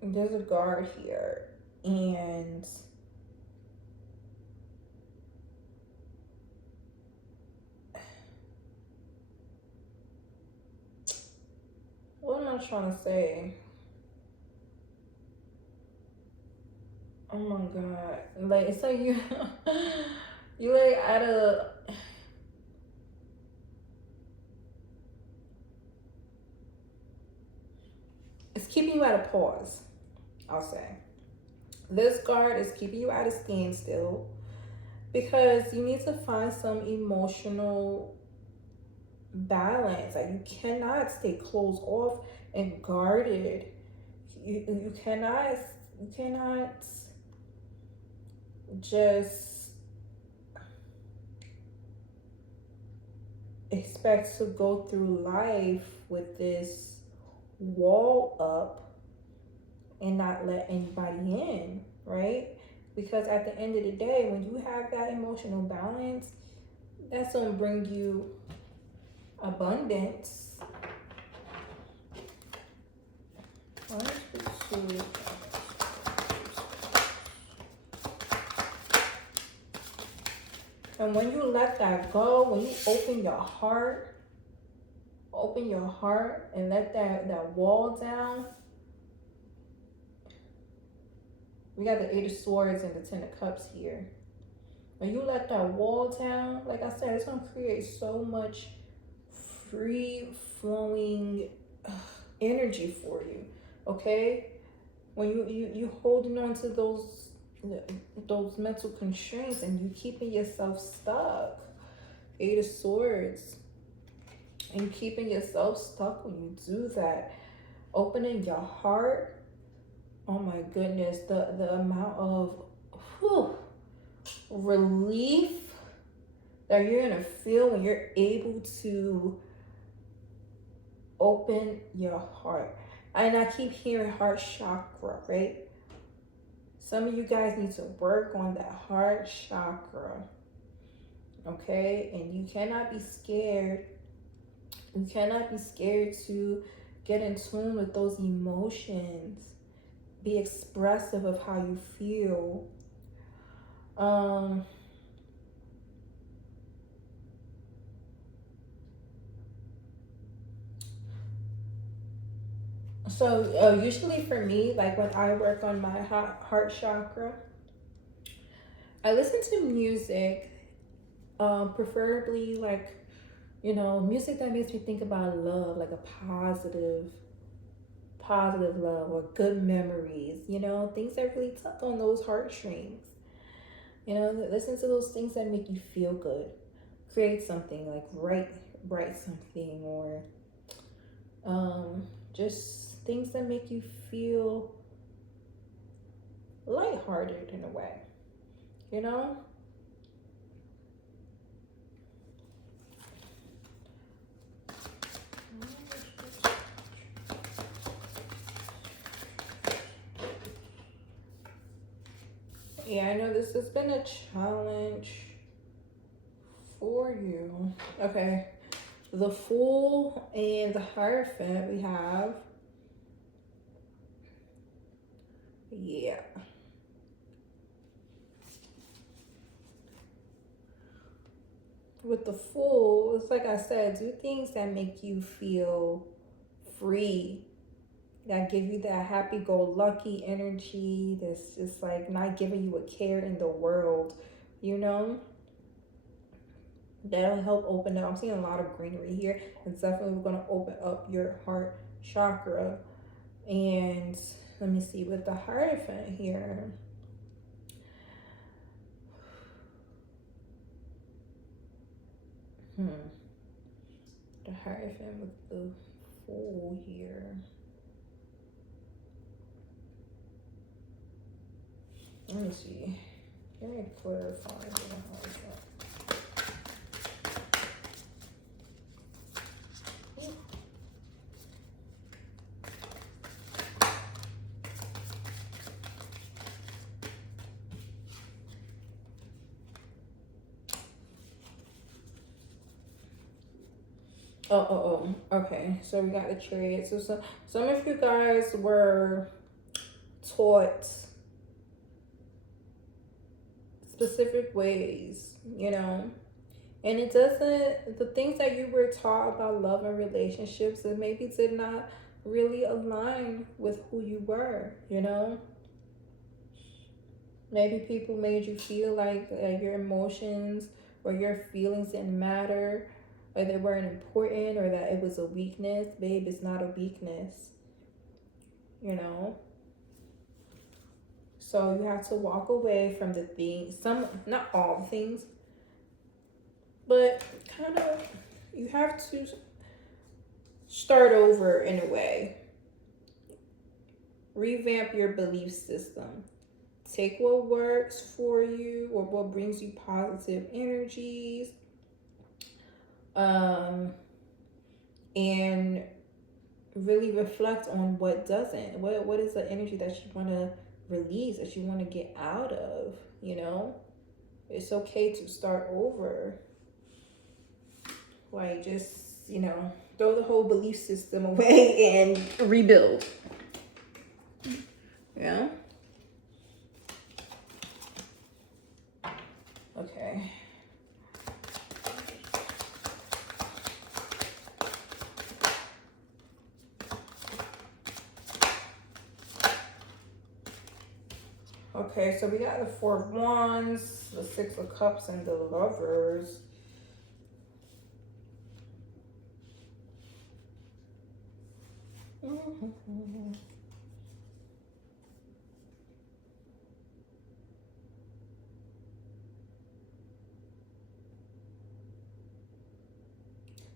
There's a guard here. And what am I trying to say? Oh my God. Like, so you, you like at a, it's keeping you at a pause, I'll say. This guard is keeping you at a standstill because you need to find some emotional balance. Like, you cannot stay closed off and guarded. You cannot just expect to go through life with this wall up and not let anybody in, right? Because at the end of the day, when you have that emotional balance, that's gonna bring you abundance. And when you let that go, when you open your heart and let that wall down. We got the Eight of Swords and the Ten of Cups here. When you let that wall down, like I said, it's gonna create so much free flowing energy for you, okay? When you holding on to those mental constraints and you keeping yourself stuck, Eight of Swords, and you keeping yourself stuck when you do that, opening your heart, oh my goodness, the amount of relief that you're gonna feel when you're able to open your heart. And I keep hearing heart chakra, right? Some of you guys need to work on that heart chakra, okay? And you cannot be scared. You cannot be scared to get in tune with those emotions. Be expressive of how you feel. So usually for me, like when I work on my heart chakra, I listen to music, preferably like, you know, music that makes me think about love, like a positive love or good memories, you know, things that really tug on those heartstrings. You know, listen to those things that make you feel good. Create something, like write something, or just things that make you feel lighthearted in a way, you know? Yeah, I know this has been a challenge for you. Okay, the Fool and the Hierophant we have. Yeah. With the Fool, it's like I said, do things that make you feel free, that give you that happy-go-lucky energy, that's just like not giving you a care in the world, you know? That'll help open up. I'm seeing a lot of greenery here. It's definitely going to open up your heart chakra. And let me see with the Hierophant here. The Hierophant with the Fool here. Let me see. Let me clarify the Hierophant. Okay. So we got the Chariot. So some of you guys were taught specific ways, you know, and it doesn't, the things that you were taught about love and relationships, it maybe did not really align with who you were, you know. Maybe people made you feel like your emotions or your feelings didn't matter, or they weren't important, or that it was a weakness. Babe, it's not a weakness, you know. So you have to walk away from the things, some, not all the things, but kind of, you have to start over in a way. Revamp your belief system. Take what works for you or what brings you positive energies. And really reflect on what doesn't. What is the energy that you want to release, that you want to get out of, you know? It's okay to start over. Like, just, you know, throw the whole belief system away and rebuild. Yeah? Okay. Okay, so we got the Four of Wands, the Six of Cups, and the Lovers.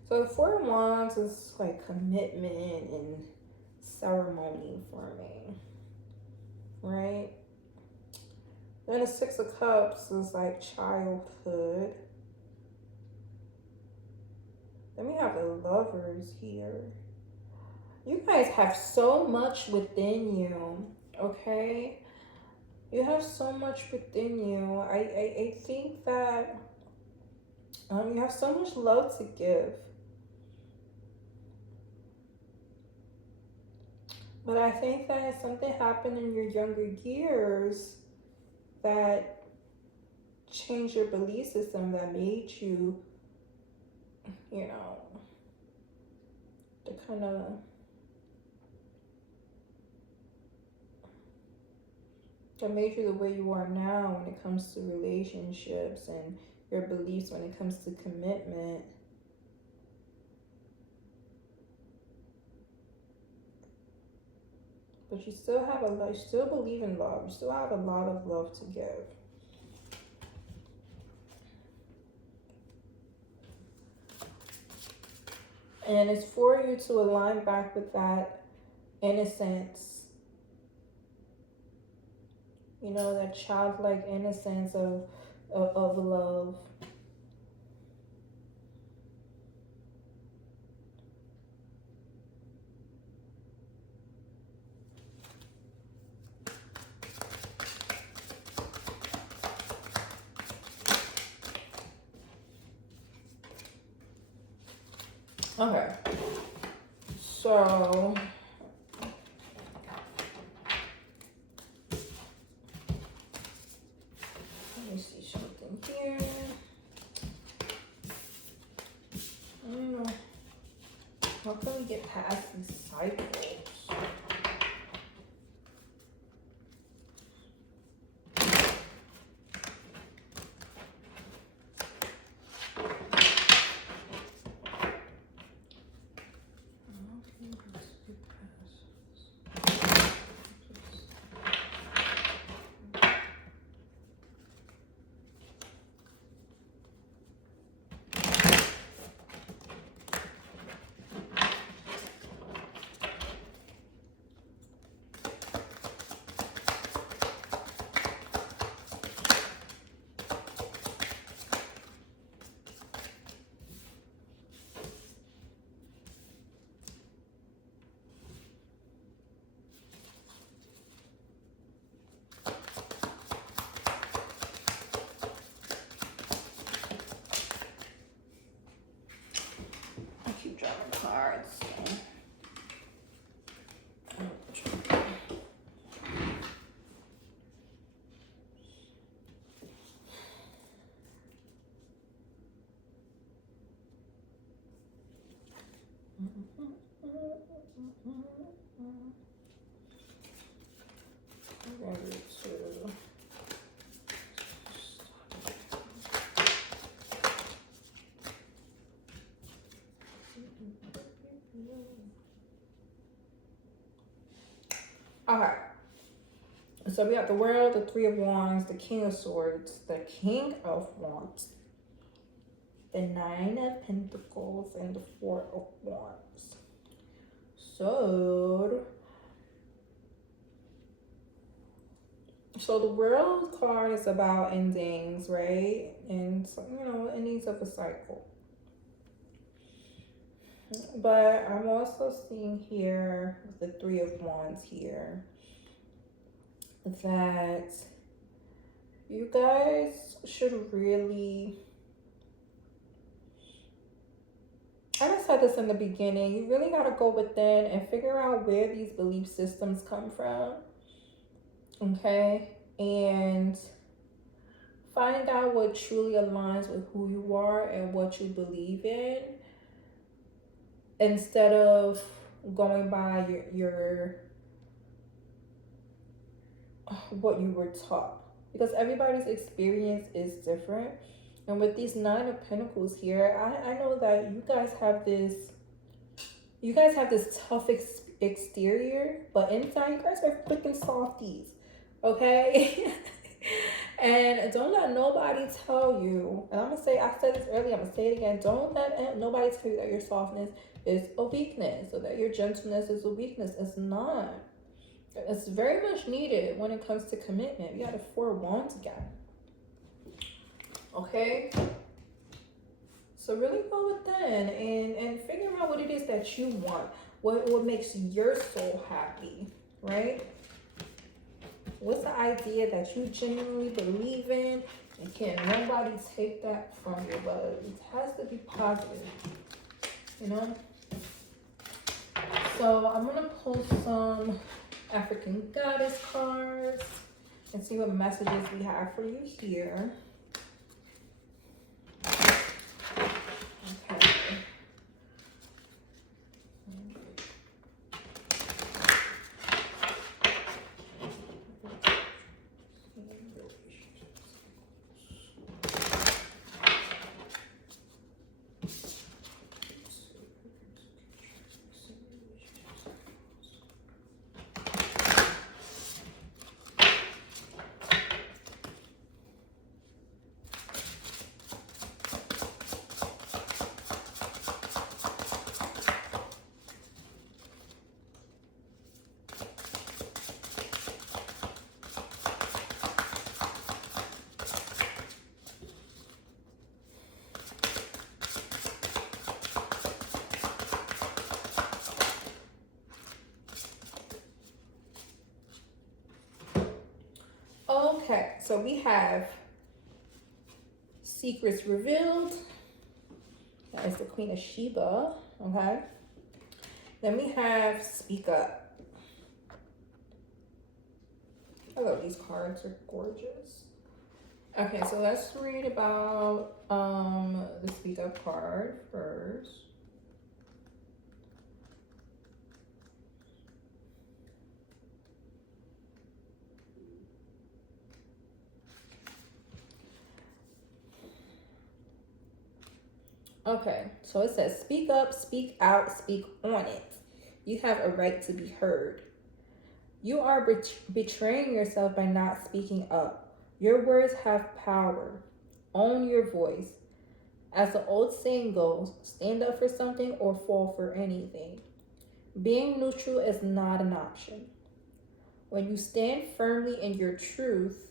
So the Four of Wands is like commitment and ceremony for me, right? Then the Six of Cups is like childhood. Then we have the Lovers here. You guys have so much within you, okay? You have so much within you. I think that you have so much love to give. But I think that something happened in your younger years that changed your belief system, that made you, you know, to kind of that made you the way you are now when it comes to relationships and your beliefs when it comes to commitment. But you still have a lot, you still believe in love. You still have a lot of love to give. And it's for you to align back with that innocence. You know, that childlike innocence of love. Okay. So How can we get past these cycles? I keep drawing cards. Okay. So we got the World, the Three of Wands, the King of Swords, the King of Wands, the Nine of Pentacles, and the Four of Wands. So the World card is about endings, right? And so, endings of a cycle. But I'm also seeing here the Three of Wands here that you guys should really, I said this in the beginning, you really got to go within and figure out where these belief systems come from, okay? And find out what truly aligns with who you are and what you believe in, instead of going by your what you were taught, because everybody's experience is different. And with these Nine of Pentacles here, I know that you guys have this tough exterior, but inside you guys are freaking softies, okay? And don't let nobody tell you, and I'm gonna say, I said this earlier, I'm gonna say it again, don't let nobody tell you that your softness is a weakness or that your gentleness is a weakness. It's not. It's very much needed when it comes to commitment. You got the Four of Wands again. Okay? So really go within and figure out what it is that you want. What makes your soul happy, right? What's the idea that you genuinely believe in? And can nobody take that from you, but it has to be positive, So I'm going to pull some African Goddess cards and see what messages we have for you here. Okay. Okay, so we have Secrets Revealed. That is the Queen of Sheba, okay? Then we have Speak Up. I love these cards, are gorgeous. Okay, so let's read about the Speak Up card first. Okay, so it says speak up, speak out, speak on it. You have a right to be heard. You are betraying yourself by not speaking up. Your words have power. Own your voice. As the old saying goes, stand up for something or fall for anything. Being neutral is not an option. When you stand firmly in your truth,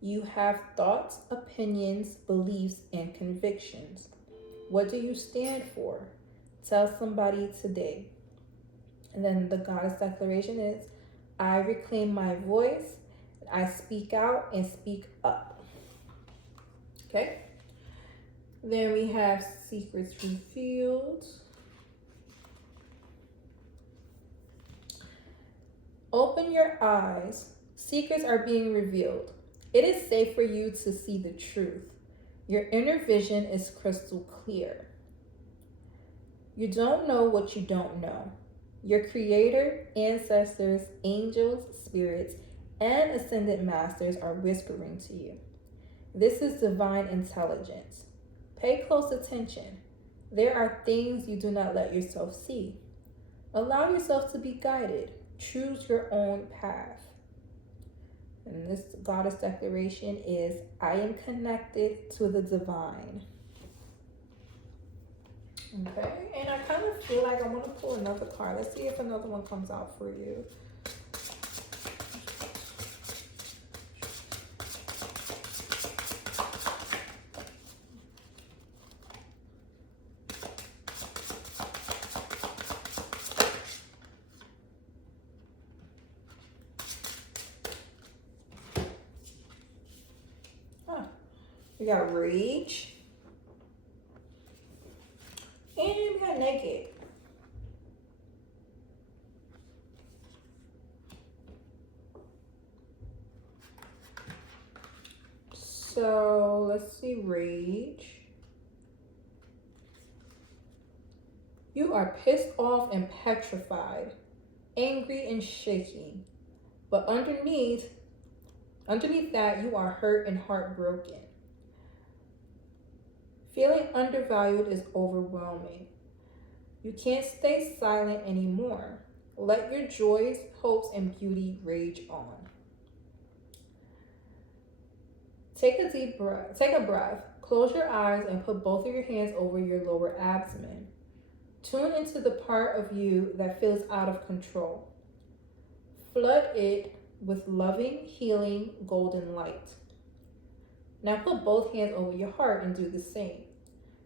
you have thoughts, opinions, beliefs, and convictions. What do you stand for? Tell somebody today. And then the goddess declaration is I reclaim my voice, I speak out and speak up. Okay? Then we have secrets revealed. Open your eyes. Secrets are being revealed. It is safe for you to see the truth. Your inner vision is crystal clear. You don't know what you don't know. Your creator, ancestors, angels, spirits, and ascended masters are whispering to you. This is divine intelligence. Pay close attention. There are things you do not let yourself see. Allow yourself to be guided. Choose your own path. And this goddess declaration is I am connected to the divine. Okay, and I kind of feel like I want to pull another card. Let's see if another one comes out for you. We got rage. And we got naked. So let's see, rage. You are pissed off and petrified, angry and shaking. But underneath that, you are hurt and heartbroken. Feeling undervalued is overwhelming. You can't stay silent anymore. Let your joys, hopes, and beauty rage on. Take a breath. Close your eyes and put both of your hands over your lower abdomen. Tune into the part of you that feels out of control. Flood it with loving, healing, golden light. Now put both hands over your heart and do the same.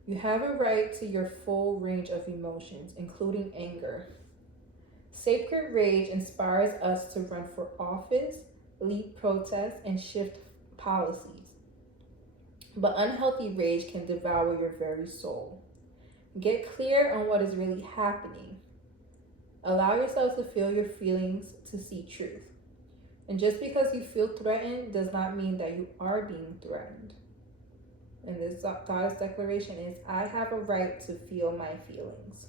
You have a right to your full range of emotions, including anger. Sacred rage inspires us to run for office, lead protests, and shift policies. But unhealthy rage can devour your very soul. Get clear on what is really happening. Allow yourself to feel your feelings to see truth. And just because you feel threatened does not mean that you are being threatened. And this goddess declaration is, I have a right to feel my feelings.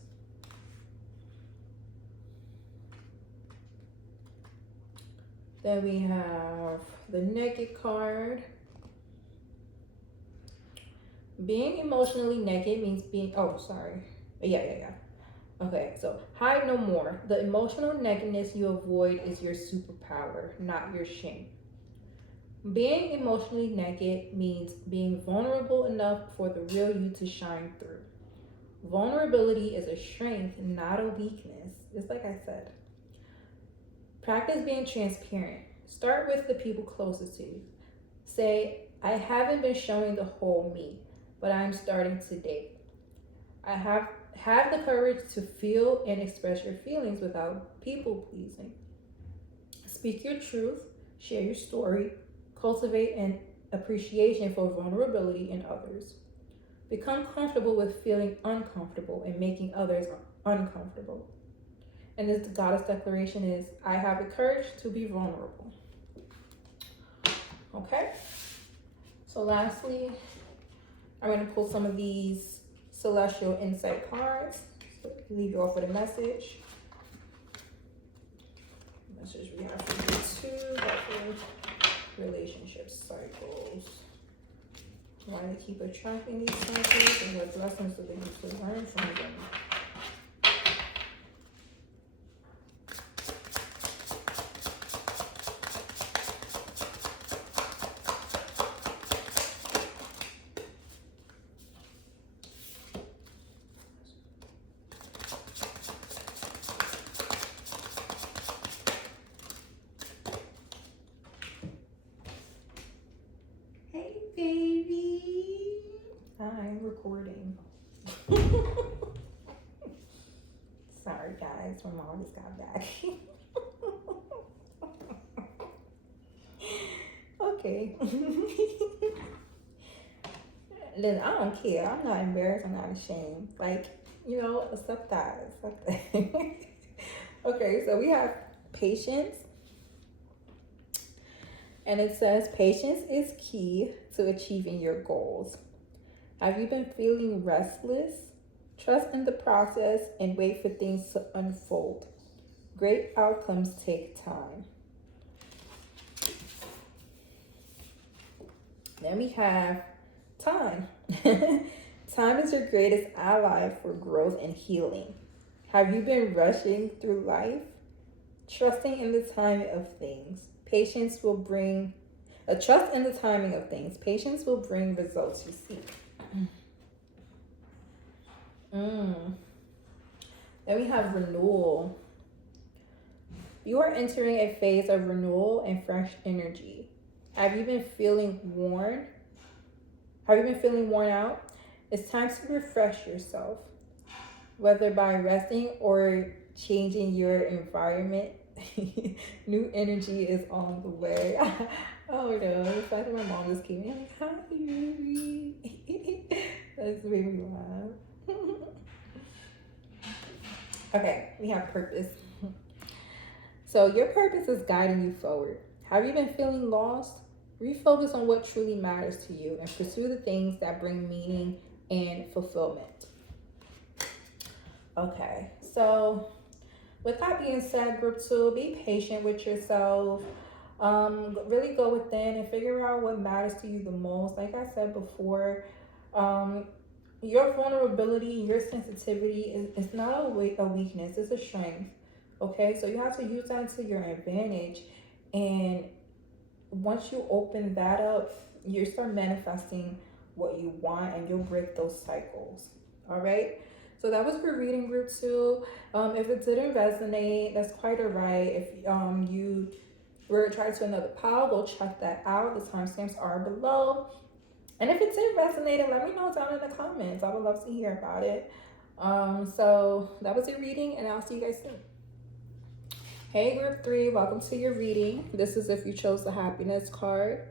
Then we have the naked card. Being emotionally naked means being, Okay, so hide no more. The emotional nakedness you avoid is your superpower, not your shame. Being emotionally naked means being vulnerable enough for the real you to shine through. Vulnerability is a strength, not a weakness, just like I said. Practice being transparent. Start with the people closest to you. Say, I haven't been showing the whole me, but I'm starting today. I have the courage to feel and express your feelings without people pleasing. Speak your truth, share your story, cultivate an appreciation for vulnerability in others. Become comfortable with feeling uncomfortable and making others uncomfortable. And this goddess declaration is, I have the courage to be vulnerable. Okay? So lastly, I'm going to pull some of these celestial insight cards. So leave you off with a message. Message we have for you too, relationship cycles. why they keep attracting these cycles, and what lessons do they need to learn from them. Hey, baby. I'm recording. Sorry, guys. My mom just got back. Okay. Then I don't care. I'm not embarrassed. I'm not ashamed. Like, you know, accept that. Accept that. Okay, so we have patience. And it says, patience is key to achieving your goals. Have you been feeling restless? Trust in the process and wait for things to unfold. Great outcomes take time. Then we have time. Time is your greatest ally for growth and healing. Have you been rushing through life? Trusting in the timing of things. Patience will bring a trust in the timing of things. Patience will bring results you seek. Then we have renewal. You are entering a phase of renewal and fresh energy. Have you been feeling worn? Have you been feeling worn out? It's time to refresh yourself, whether by resting or changing your environment. New energy is on the way. Oh no, it's like my mom just came in like, hi, baby. That's made me laugh. Okay, we have purpose. So your purpose is guiding you forward. Have you been feeling lost? Refocus on what truly matters to you and pursue the things that bring meaning and fulfillment. Okay, so with that being said, group 2, be patient with yourself. Really go within and figure out what matters to you the most. Like I said before, your vulnerability, your sensitivity is not a weakness, it's a strength. Okay, so you have to use that to your advantage. And once you open that up, you start manifesting what you want and you'll break those cycles. All right. So that was for reading group 2. If it didn't resonate, that's quite all right. If you were attracted to another pile, go check that out. The timestamps are below. And if it did resonate, let me know down in the comments. I would love to hear about it. So that was your reading, and I'll see you guys soon. Hey, group 3, welcome to your reading. This is if you chose the happiness card.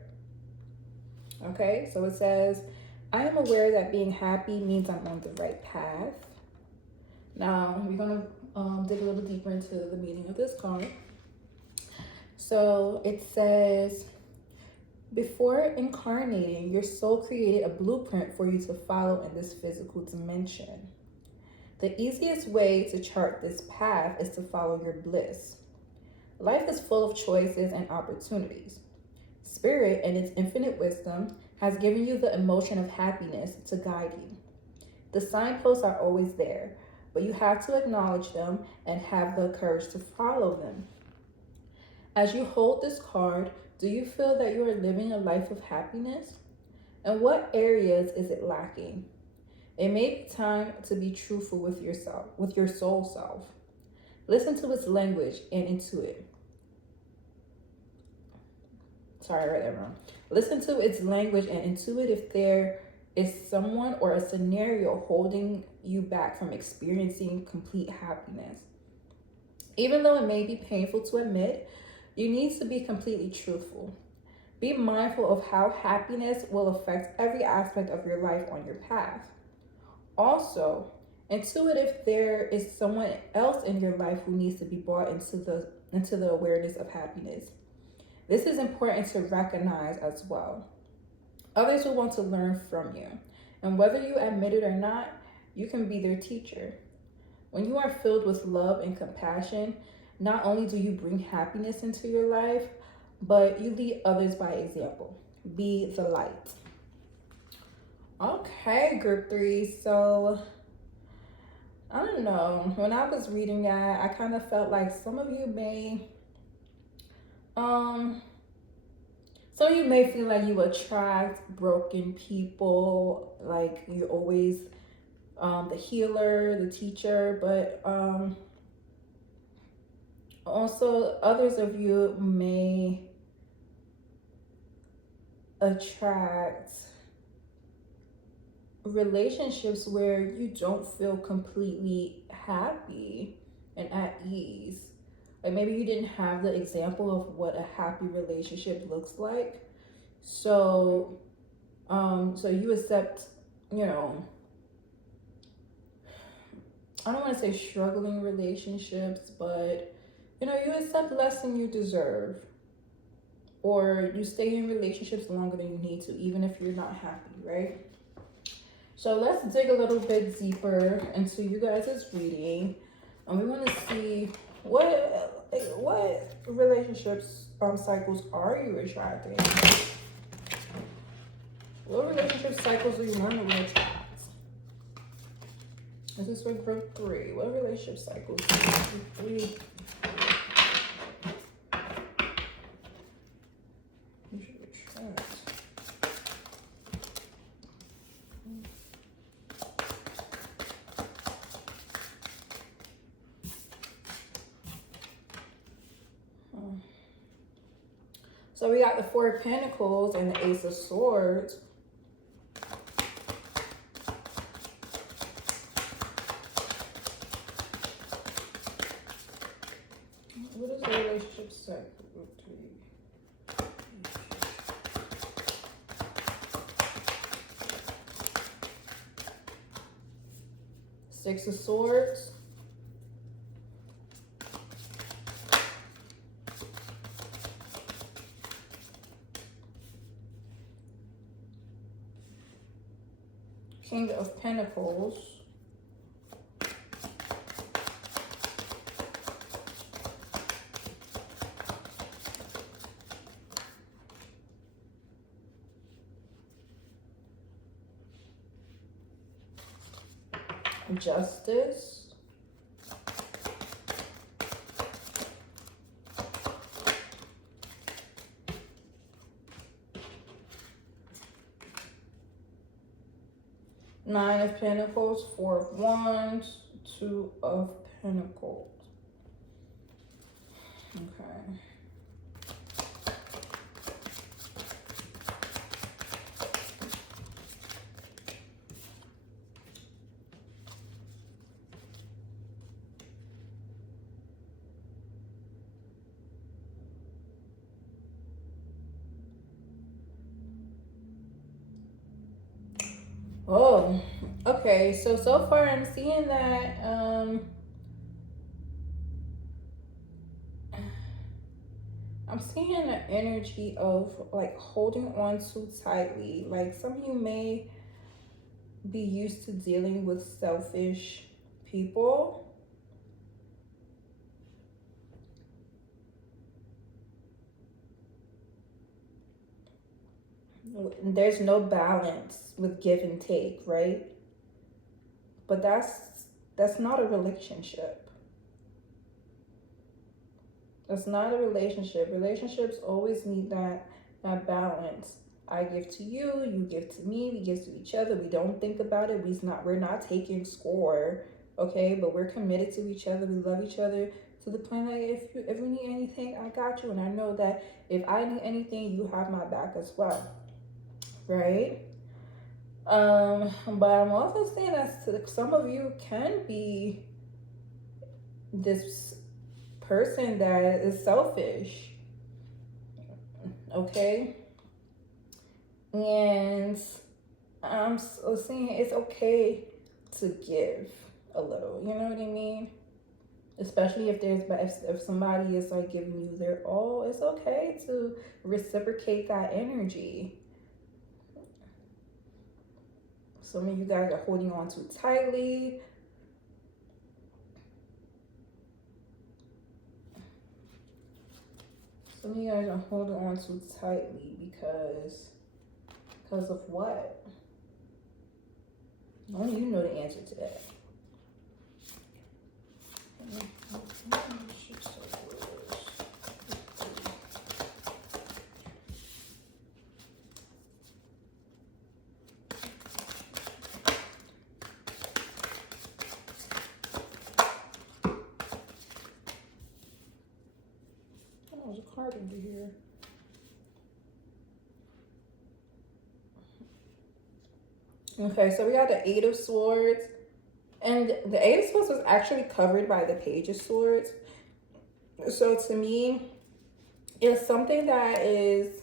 Okay, so it says, I am aware that being happy means I'm on the right path. Now, we're going to dig a little deeper into the meaning of this card. So it says, before incarnating, your soul created a blueprint for you to follow in this physical dimension. The easiest way to chart this path is to follow your bliss. Life is full of choices and opportunities. Spirit, in its infinite wisdom, has given you the emotion of happiness to guide you. The signposts are always there, but you have to acknowledge them and have the courage to follow them. As you hold this card, do you feel that you are living a life of happiness? In what areas is it lacking? It may be time to be truthful with yourself, with your soul self. Listen to its language and intuit. Sorry, I read that wrong. Listen to its language and intuit if there is someone or a scenario holding you back from experiencing complete happiness. Even though it may be painful to admit, you need to be completely truthful. Be mindful of how happiness will affect every aspect of your life on your path. Also, intuit if there is someone else in your life who needs to be brought into the awareness of happiness. This is important to recognize as well. Others will want to learn from you, and whether you admit it or not, you can be their teacher. When you are filled with love and compassion, not only do you bring happiness into your life, but you lead others by example. Be the light. Okay, group 3. So I don't know. When I was reading that, I kind of felt like um some of you may feel like you attract broken people, like you're always the healer, the teacher, but also others of you may attract relationships where you don't feel completely happy and at ease. Like maybe you didn't have the example of what a happy relationship looks like. So so you accept, you know, I don't want to say struggling relationships, but you know, you accept less than you deserve. Or you stay in relationships longer than you need to, even if you're not happy, right? So let's dig a little bit deeper into you guys' reading. And we want to see what relationships cycles are you attracting? What relationship cycles do you normally attract? This is for group 3. What relationship cycles do you should attract? So we got the 4 of Pentacles and the Ace of Swords. What is the relationship cycle? 6 of Swords. King of Pentacles. Justice. Nine of Pentacles, 4 of Wands, 2 of Pentacles. Okay. Oh, okay. So far I'm seeing that I'm seeing an energy of like holding on too tightly. Like some of you may be used to dealing with selfish people. There's no balance with give and take, right? But that's not a relationship. That's not a relationship. Relationships always need that balance. I give to you, you give to me, we give to each other. We don't think about it. We're not taking score, okay? But we're committed to each other. We love each other to the point that if we need anything, I got you, and I know that if I need anything, you have my back as well, right? But I'm also saying that some of you can be this person that is selfish, okay? And I'm saying it's okay to give a little, you know what I mean? Especially if somebody is like giving you their all, it's okay to reciprocate that energy. Some of you guys are holding on too tightly. Some of you guys are holding on too tightly because of what? Only you know the answer to that. Oh, there's a card under here. Okay, so we got the Eight of Swords. And the Eight of Swords was actually covered by the Page of Swords. So to me, it's something that is...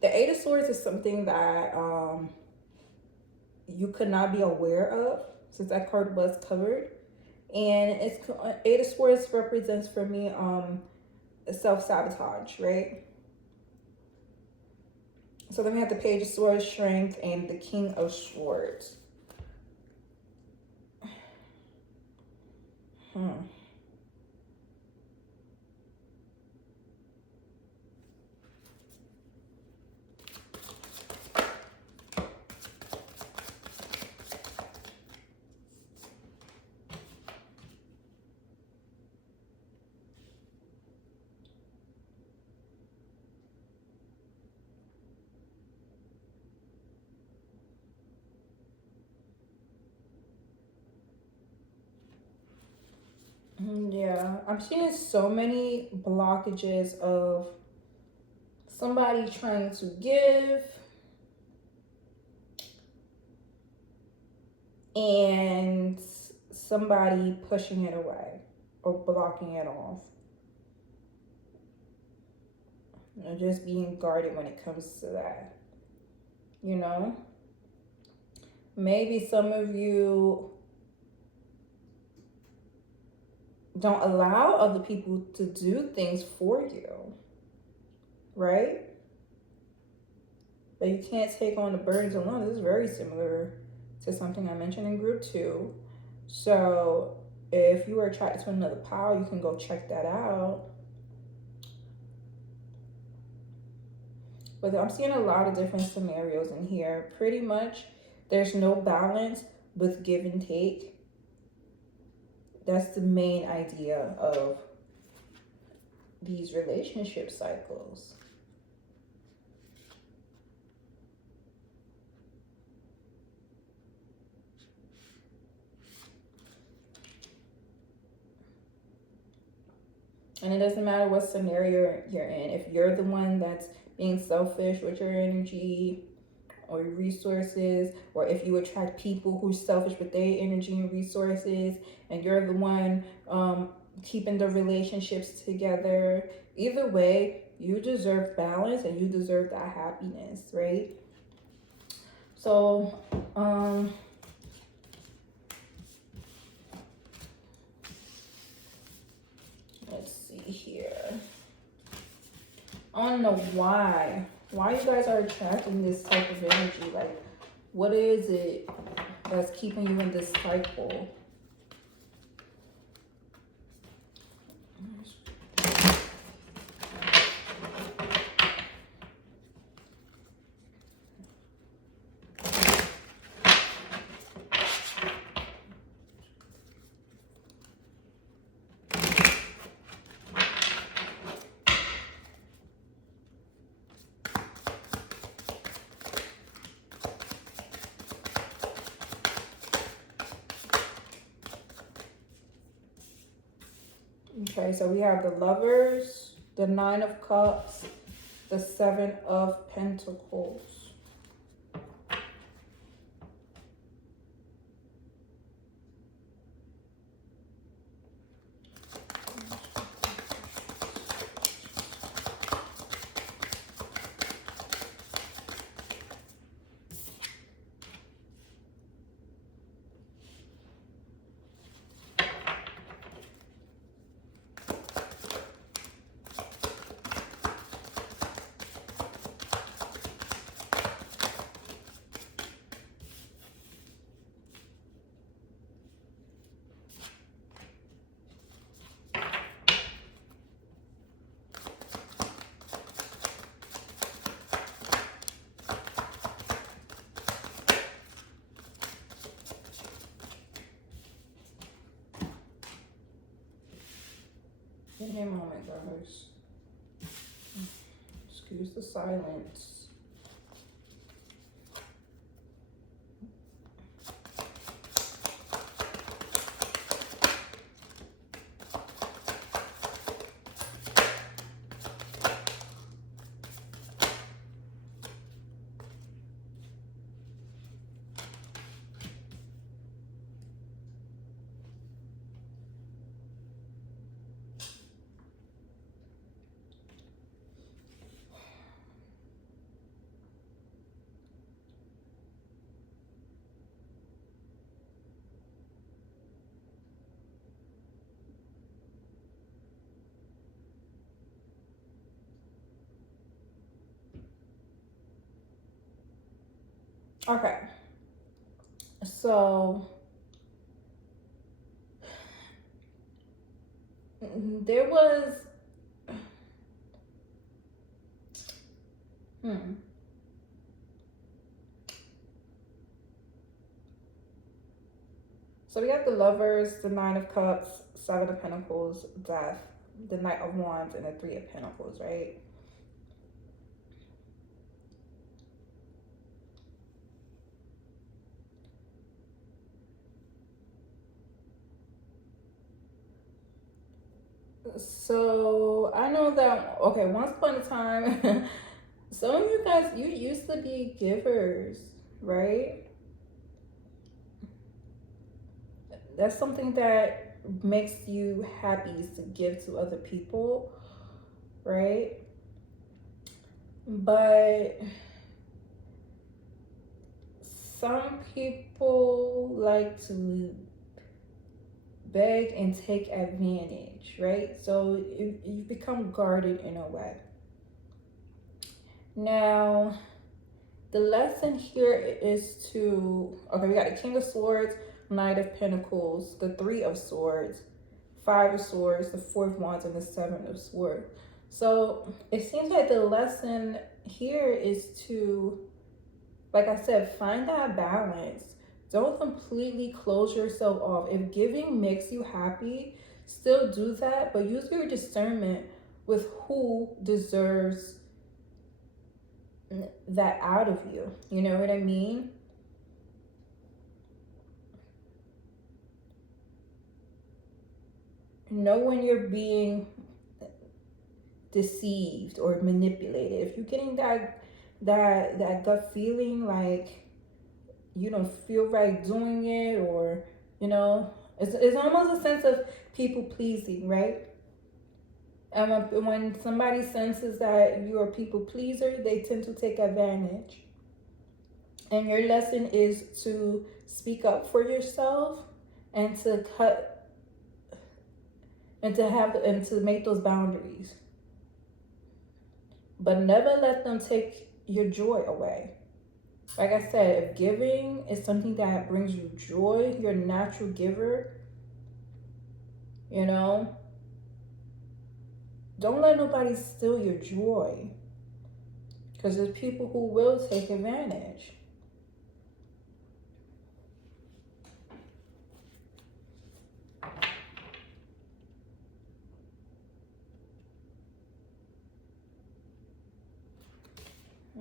The Eight of Swords is something that you could not be aware of, since that card was covered. And it's Eight of Swords represents for me self-sabotage, right? So then we have the Page of Swords, Strength, and the King of Swords. Yeah, I'm seeing so many blockages of somebody trying to give and somebody pushing it away or blocking it off. You know, just being guarded when it comes to that. You know? Maybe some of you don't allow other people to do things for you, right? But you can't take on the burdens alone. This is very similar to something I mentioned in group 2. So if you are attracted to another pile, you can go check that out. But I'm seeing a lot of different scenarios in here. Pretty much there's no balance with give and take. That's the main idea of these relationship cycles. And it doesn't matter what scenario you're in. If you're the one that's being selfish with your energy or your resources, or if you attract people who's selfish with their energy and resources, and you're the one keeping the relationships together, either way, you deserve balance and you deserve that happiness, right? So, let's see here. I don't know why you guys are attracting this type of energy. Like, what is it that's keeping you in this cycle? Okay, so we have the Lovers, the Nine of Cups, the Seven of Pentacles. Give me a moment, guys. Excuse the silence. Okay. So there was hmm. So we got the Lovers, the Nine of Cups, Seven of Pentacles, Death, the Knight of Wands, and the Three of Pentacles, right? So I know that, okay, once upon a time, some of you guys, you used to be givers, right? That's something that makes you happy, is to give to other people, right? But some people like to beg and take advantage, right? So you become guarded in a way. Now, the lesson here is to, okay, we got the King of Swords, Knight of Pentacles, the Three of Swords, Five of Swords, the Four of Wands, and the Seven of Swords. So it seems like the lesson here is to, like I said, find that balance. Don't completely close yourself off. If giving makes you happy, still do that, but use your discernment with who deserves that out of you. You know what I mean? Know when you're being deceived or manipulated. If you're getting that gut feeling like you don't feel right doing it, or you know, it's almost a sense of people pleasing, right? And when somebody senses that you're a people pleaser, they tend to take advantage. And your lesson is to speak up for yourself and to cut and to have and to make those boundaries. But never let them take your joy away. Like I said, if giving is something that brings you joy, you're a natural giver, you know, don't let nobody steal your joy. Because there's people who will take advantage.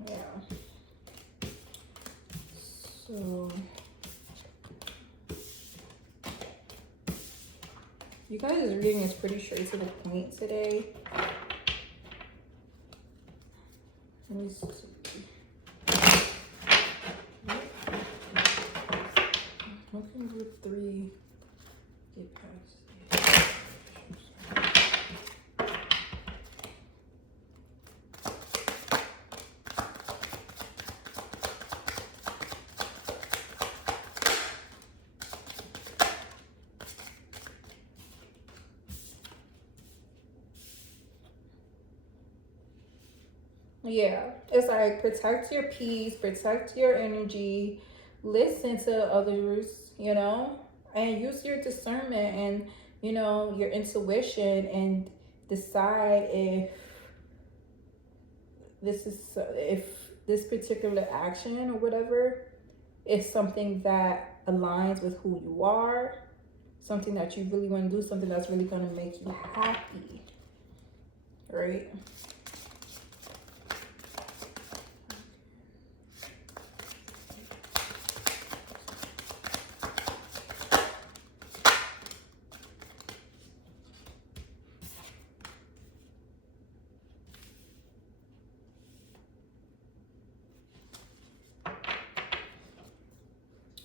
Yeah. So, you guys' reading is pretty straight to the point today. Let me see. How can group 3 get past? Yeah, it's like protect your peace, protect your energy, listen to others, you know, and use your discernment and, you know, your intuition and decide if this particular action or whatever is something that aligns with who you are, something that you really want to do, something that's really going to make you happy, right?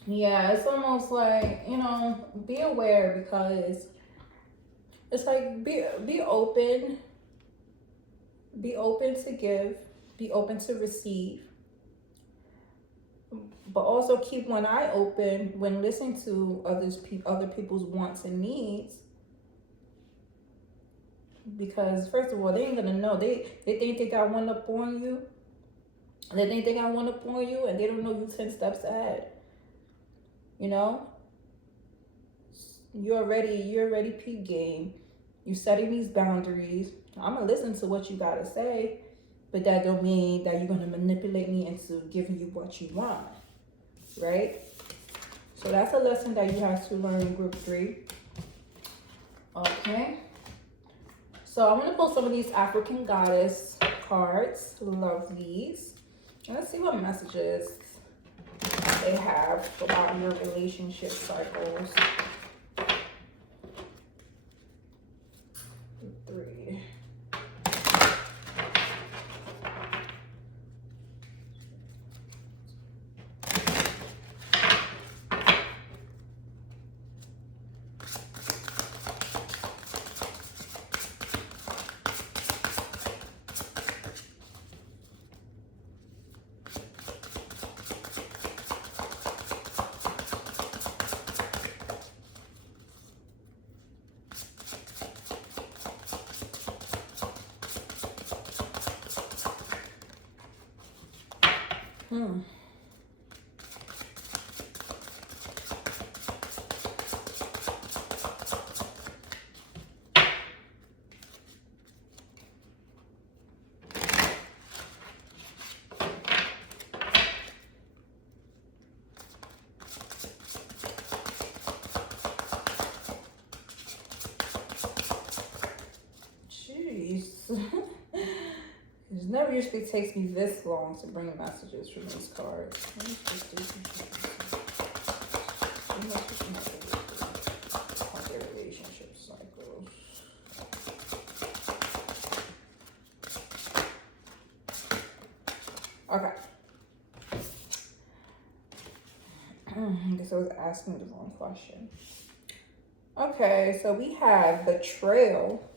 Yeah, it's almost like, you know, be aware, because it's like be open to give, be open to receive, but also keep one eye open when listening to other people's wants and needs, because first of all, they ain't gonna know. They think they got one up on you. They think they got one up on you, and they don't know you 10 steps ahead. You know, you're already peep game. You setting these boundaries. I'm gonna listen to what you gotta say, but that don't mean that you're gonna manipulate me into giving you what you want, right? So that's a lesson that you have to learn in group 3. Okay. So I'm gonna pull some of these African goddess cards. Love these. And let's see what messages they have about your relationship cycles. 3. Jeez. It never usually takes me this long to bring messages from these cards. Their relationship cycles. Okay. I guess I was asking the wrong question. Okay, so we have betrayal.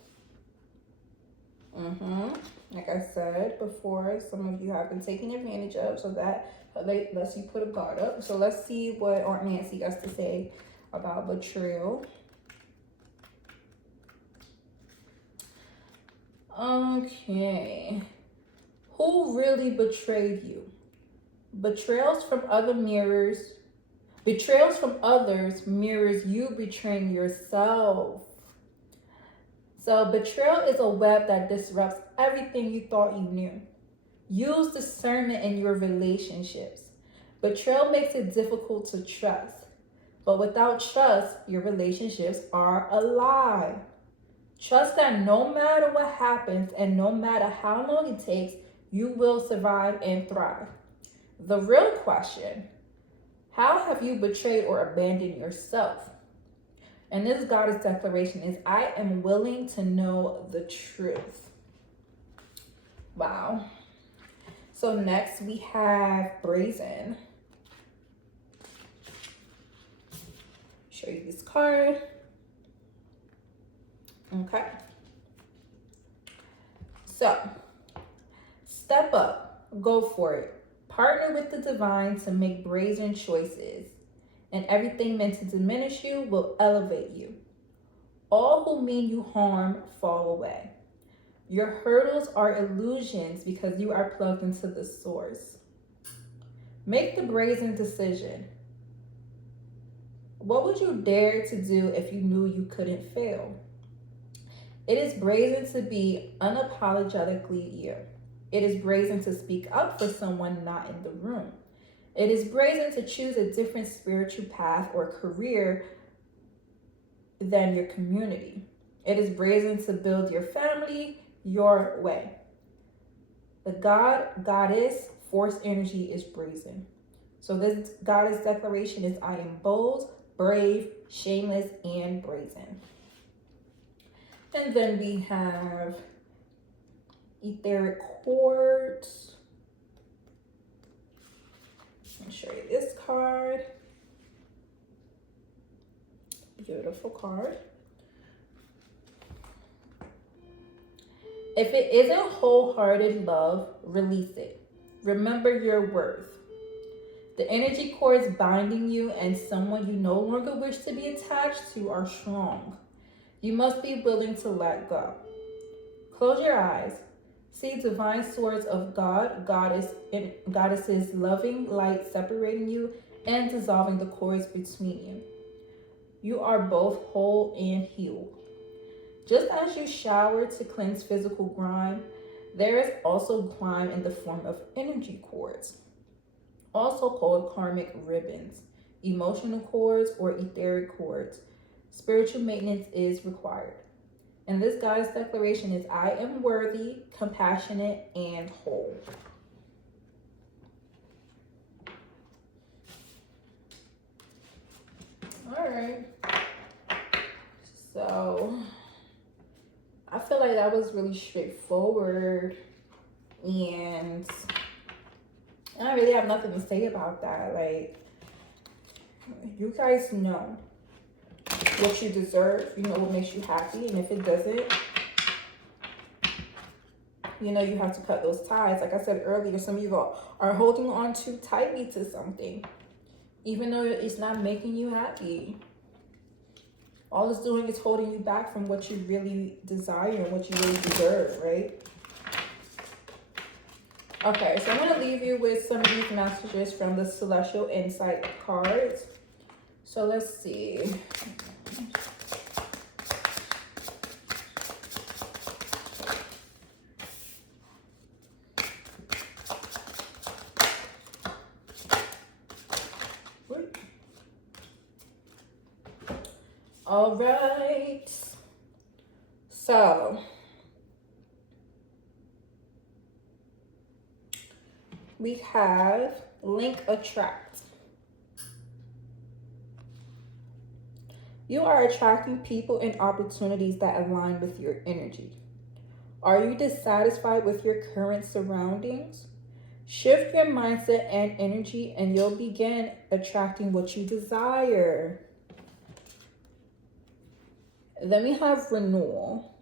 Like I said before, some of you have been taken advantage of, so that lets you put a guard up. So let's see what Aunt Nancy has to say about betrayal. Okay. Who really betrayed you? Betrayals from others mirrors you betraying yourself. So betrayal is a web that disrupts everything you thought you knew. Use discernment in your relationships. Betrayal makes it difficult to trust. But without trust, your relationships are a lie. Trust that no matter what happens and no matter how long it takes, you will survive and thrive. The real question, how have you betrayed or abandoned yourself? And this goddess declaration is, I am willing to know the truth. Wow. So next we have Brazen. Show you this card. Okay. So, step up, go for it. Partner with the divine to make brazen choices, and everything meant to diminish you will elevate you. All who mean you harm fall away. Your hurdles are illusions because you are plugged into the source. Make the brazen decision. What would you dare to do if you knew you couldn't fail? It is brazen to be unapologetically you. It is brazen to speak up for someone not in the room. It is brazen to choose a different spiritual path or career than your community. It is brazen to build your family your way. The goddess, force energy is brazen. So this goddess declaration is I am bold, brave, shameless, and brazen. And then we have etheric quartz. I'll show you this card. Beautiful card. If it isn't wholehearted love, release it. Remember your worth. The energy cords binding you and someone you no longer wish to be attached to are strong. You must be willing to let go. Close your eyes. See divine swords of God, goddesses, loving light separating you and dissolving the cords between you. You are both whole and healed. Just as you shower to cleanse physical grime, there is also grime in the form of energy cords, also called karmic ribbons, emotional cords, or etheric cords. Spiritual maintenance is required. And this goddess declaration is I am worthy, compassionate, and whole. All right. So I feel like that was really straightforward, and I really have nothing to say about that. Like, you guys know what you deserve, you know what makes you happy, and if it doesn't, you know you have to cut those ties. Like I said earlier, some of you are holding on too tightly to something, even though it's not making you happy. All it's doing is holding you back from what you really desire and what you really deserve, right? Okay, so I'm going to leave you with some of these messages from the Celestial Insight cards. So let's see. All right. So we have link attract. You are attracting people and opportunities that align with your energy. Are you dissatisfied with your current surroundings? Shift your mindset and energy and you'll begin attracting what you desire. Then we have renewal.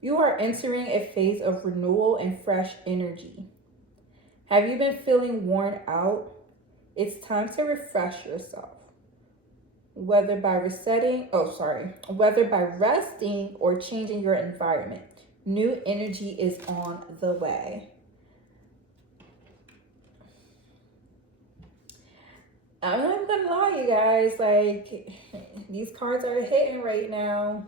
You are entering a phase of renewal and fresh energy. Have you been feeling worn out? It's time to refresh yourself. Whether by resting or changing your environment, new energy is on the way. I'm not gonna lie, you guys, like, these cards are hitting right now.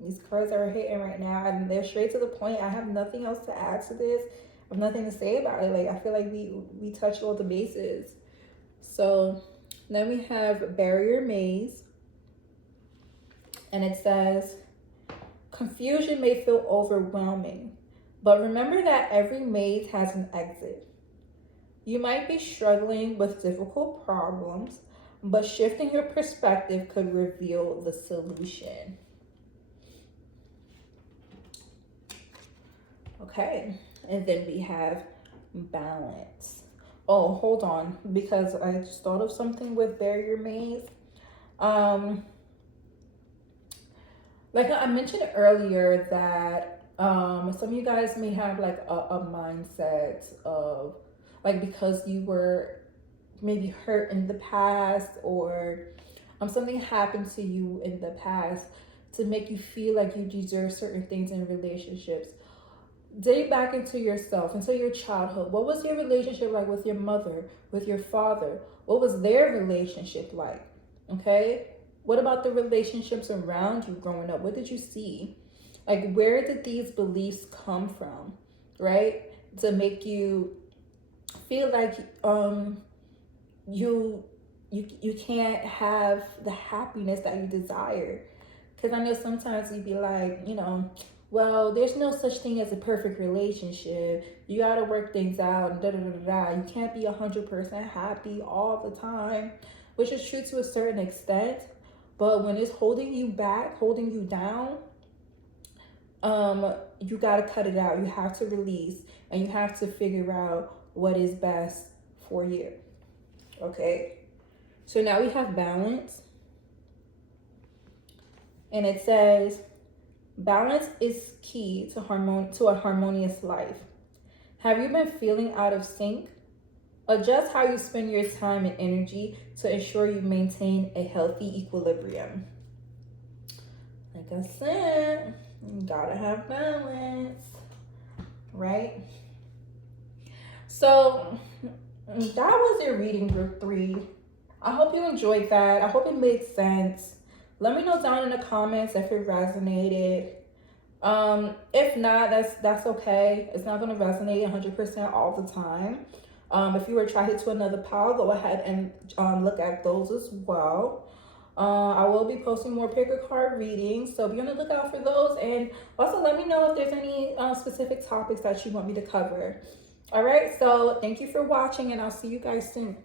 These cards are hitting right now, and they're straight to the point. I have nothing else to add to this. I have nothing to say about it. Like, I feel like we touched all the bases. So then we have Barrier Maze, and it says, confusion may feel overwhelming, but remember that every maze has an exit. You might be struggling with difficult problems, but shifting your perspective could reveal the solution. Okay, and then we have balance. Oh, hold on, because I just thought of something with Barrier Maze. Like I mentioned earlier that some of you guys may have like a mindset of like, because you were maybe hurt in the past, or something happened to you in the past to make you feel like you deserve certain things in relationships. Dig back into yourself, into your childhood. What was your relationship like with your mother, with your father? What was their relationship like? Okay? What about the relationships around you growing up? What did you see? Like, where did these beliefs come from, right? To make you feel like you can't have the happiness that you desire. Because I know sometimes you'd be like, well, there's no such thing as a perfect relationship. You got to work things out and da da da da. You can't be 100% happy all the time, which is true to a certain extent. But when it's holding you back, holding you down, you got to cut it out. You have to release, and you have to figure out what is best for you. Okay? So now we have balance. And it says, balance is key to a harmonious life. Have you been feeling out of sync? Adjust how you spend your time and energy to ensure you maintain a healthy equilibrium. Like I said, you gotta have balance, right? So that was your reading group 3. I hope you enjoyed that. I hope it made sense. Let me know down in the comments if it resonated. If not, that's okay. It's not going to resonate 100% all the time. If you were attracted to another pile, go ahead and look at those as well. I will be posting more pick a card readings, so be on the lookout for those. And also let me know if there's any specific topics that you want me to cover. All right, so thank you for watching, and I'll see you guys soon.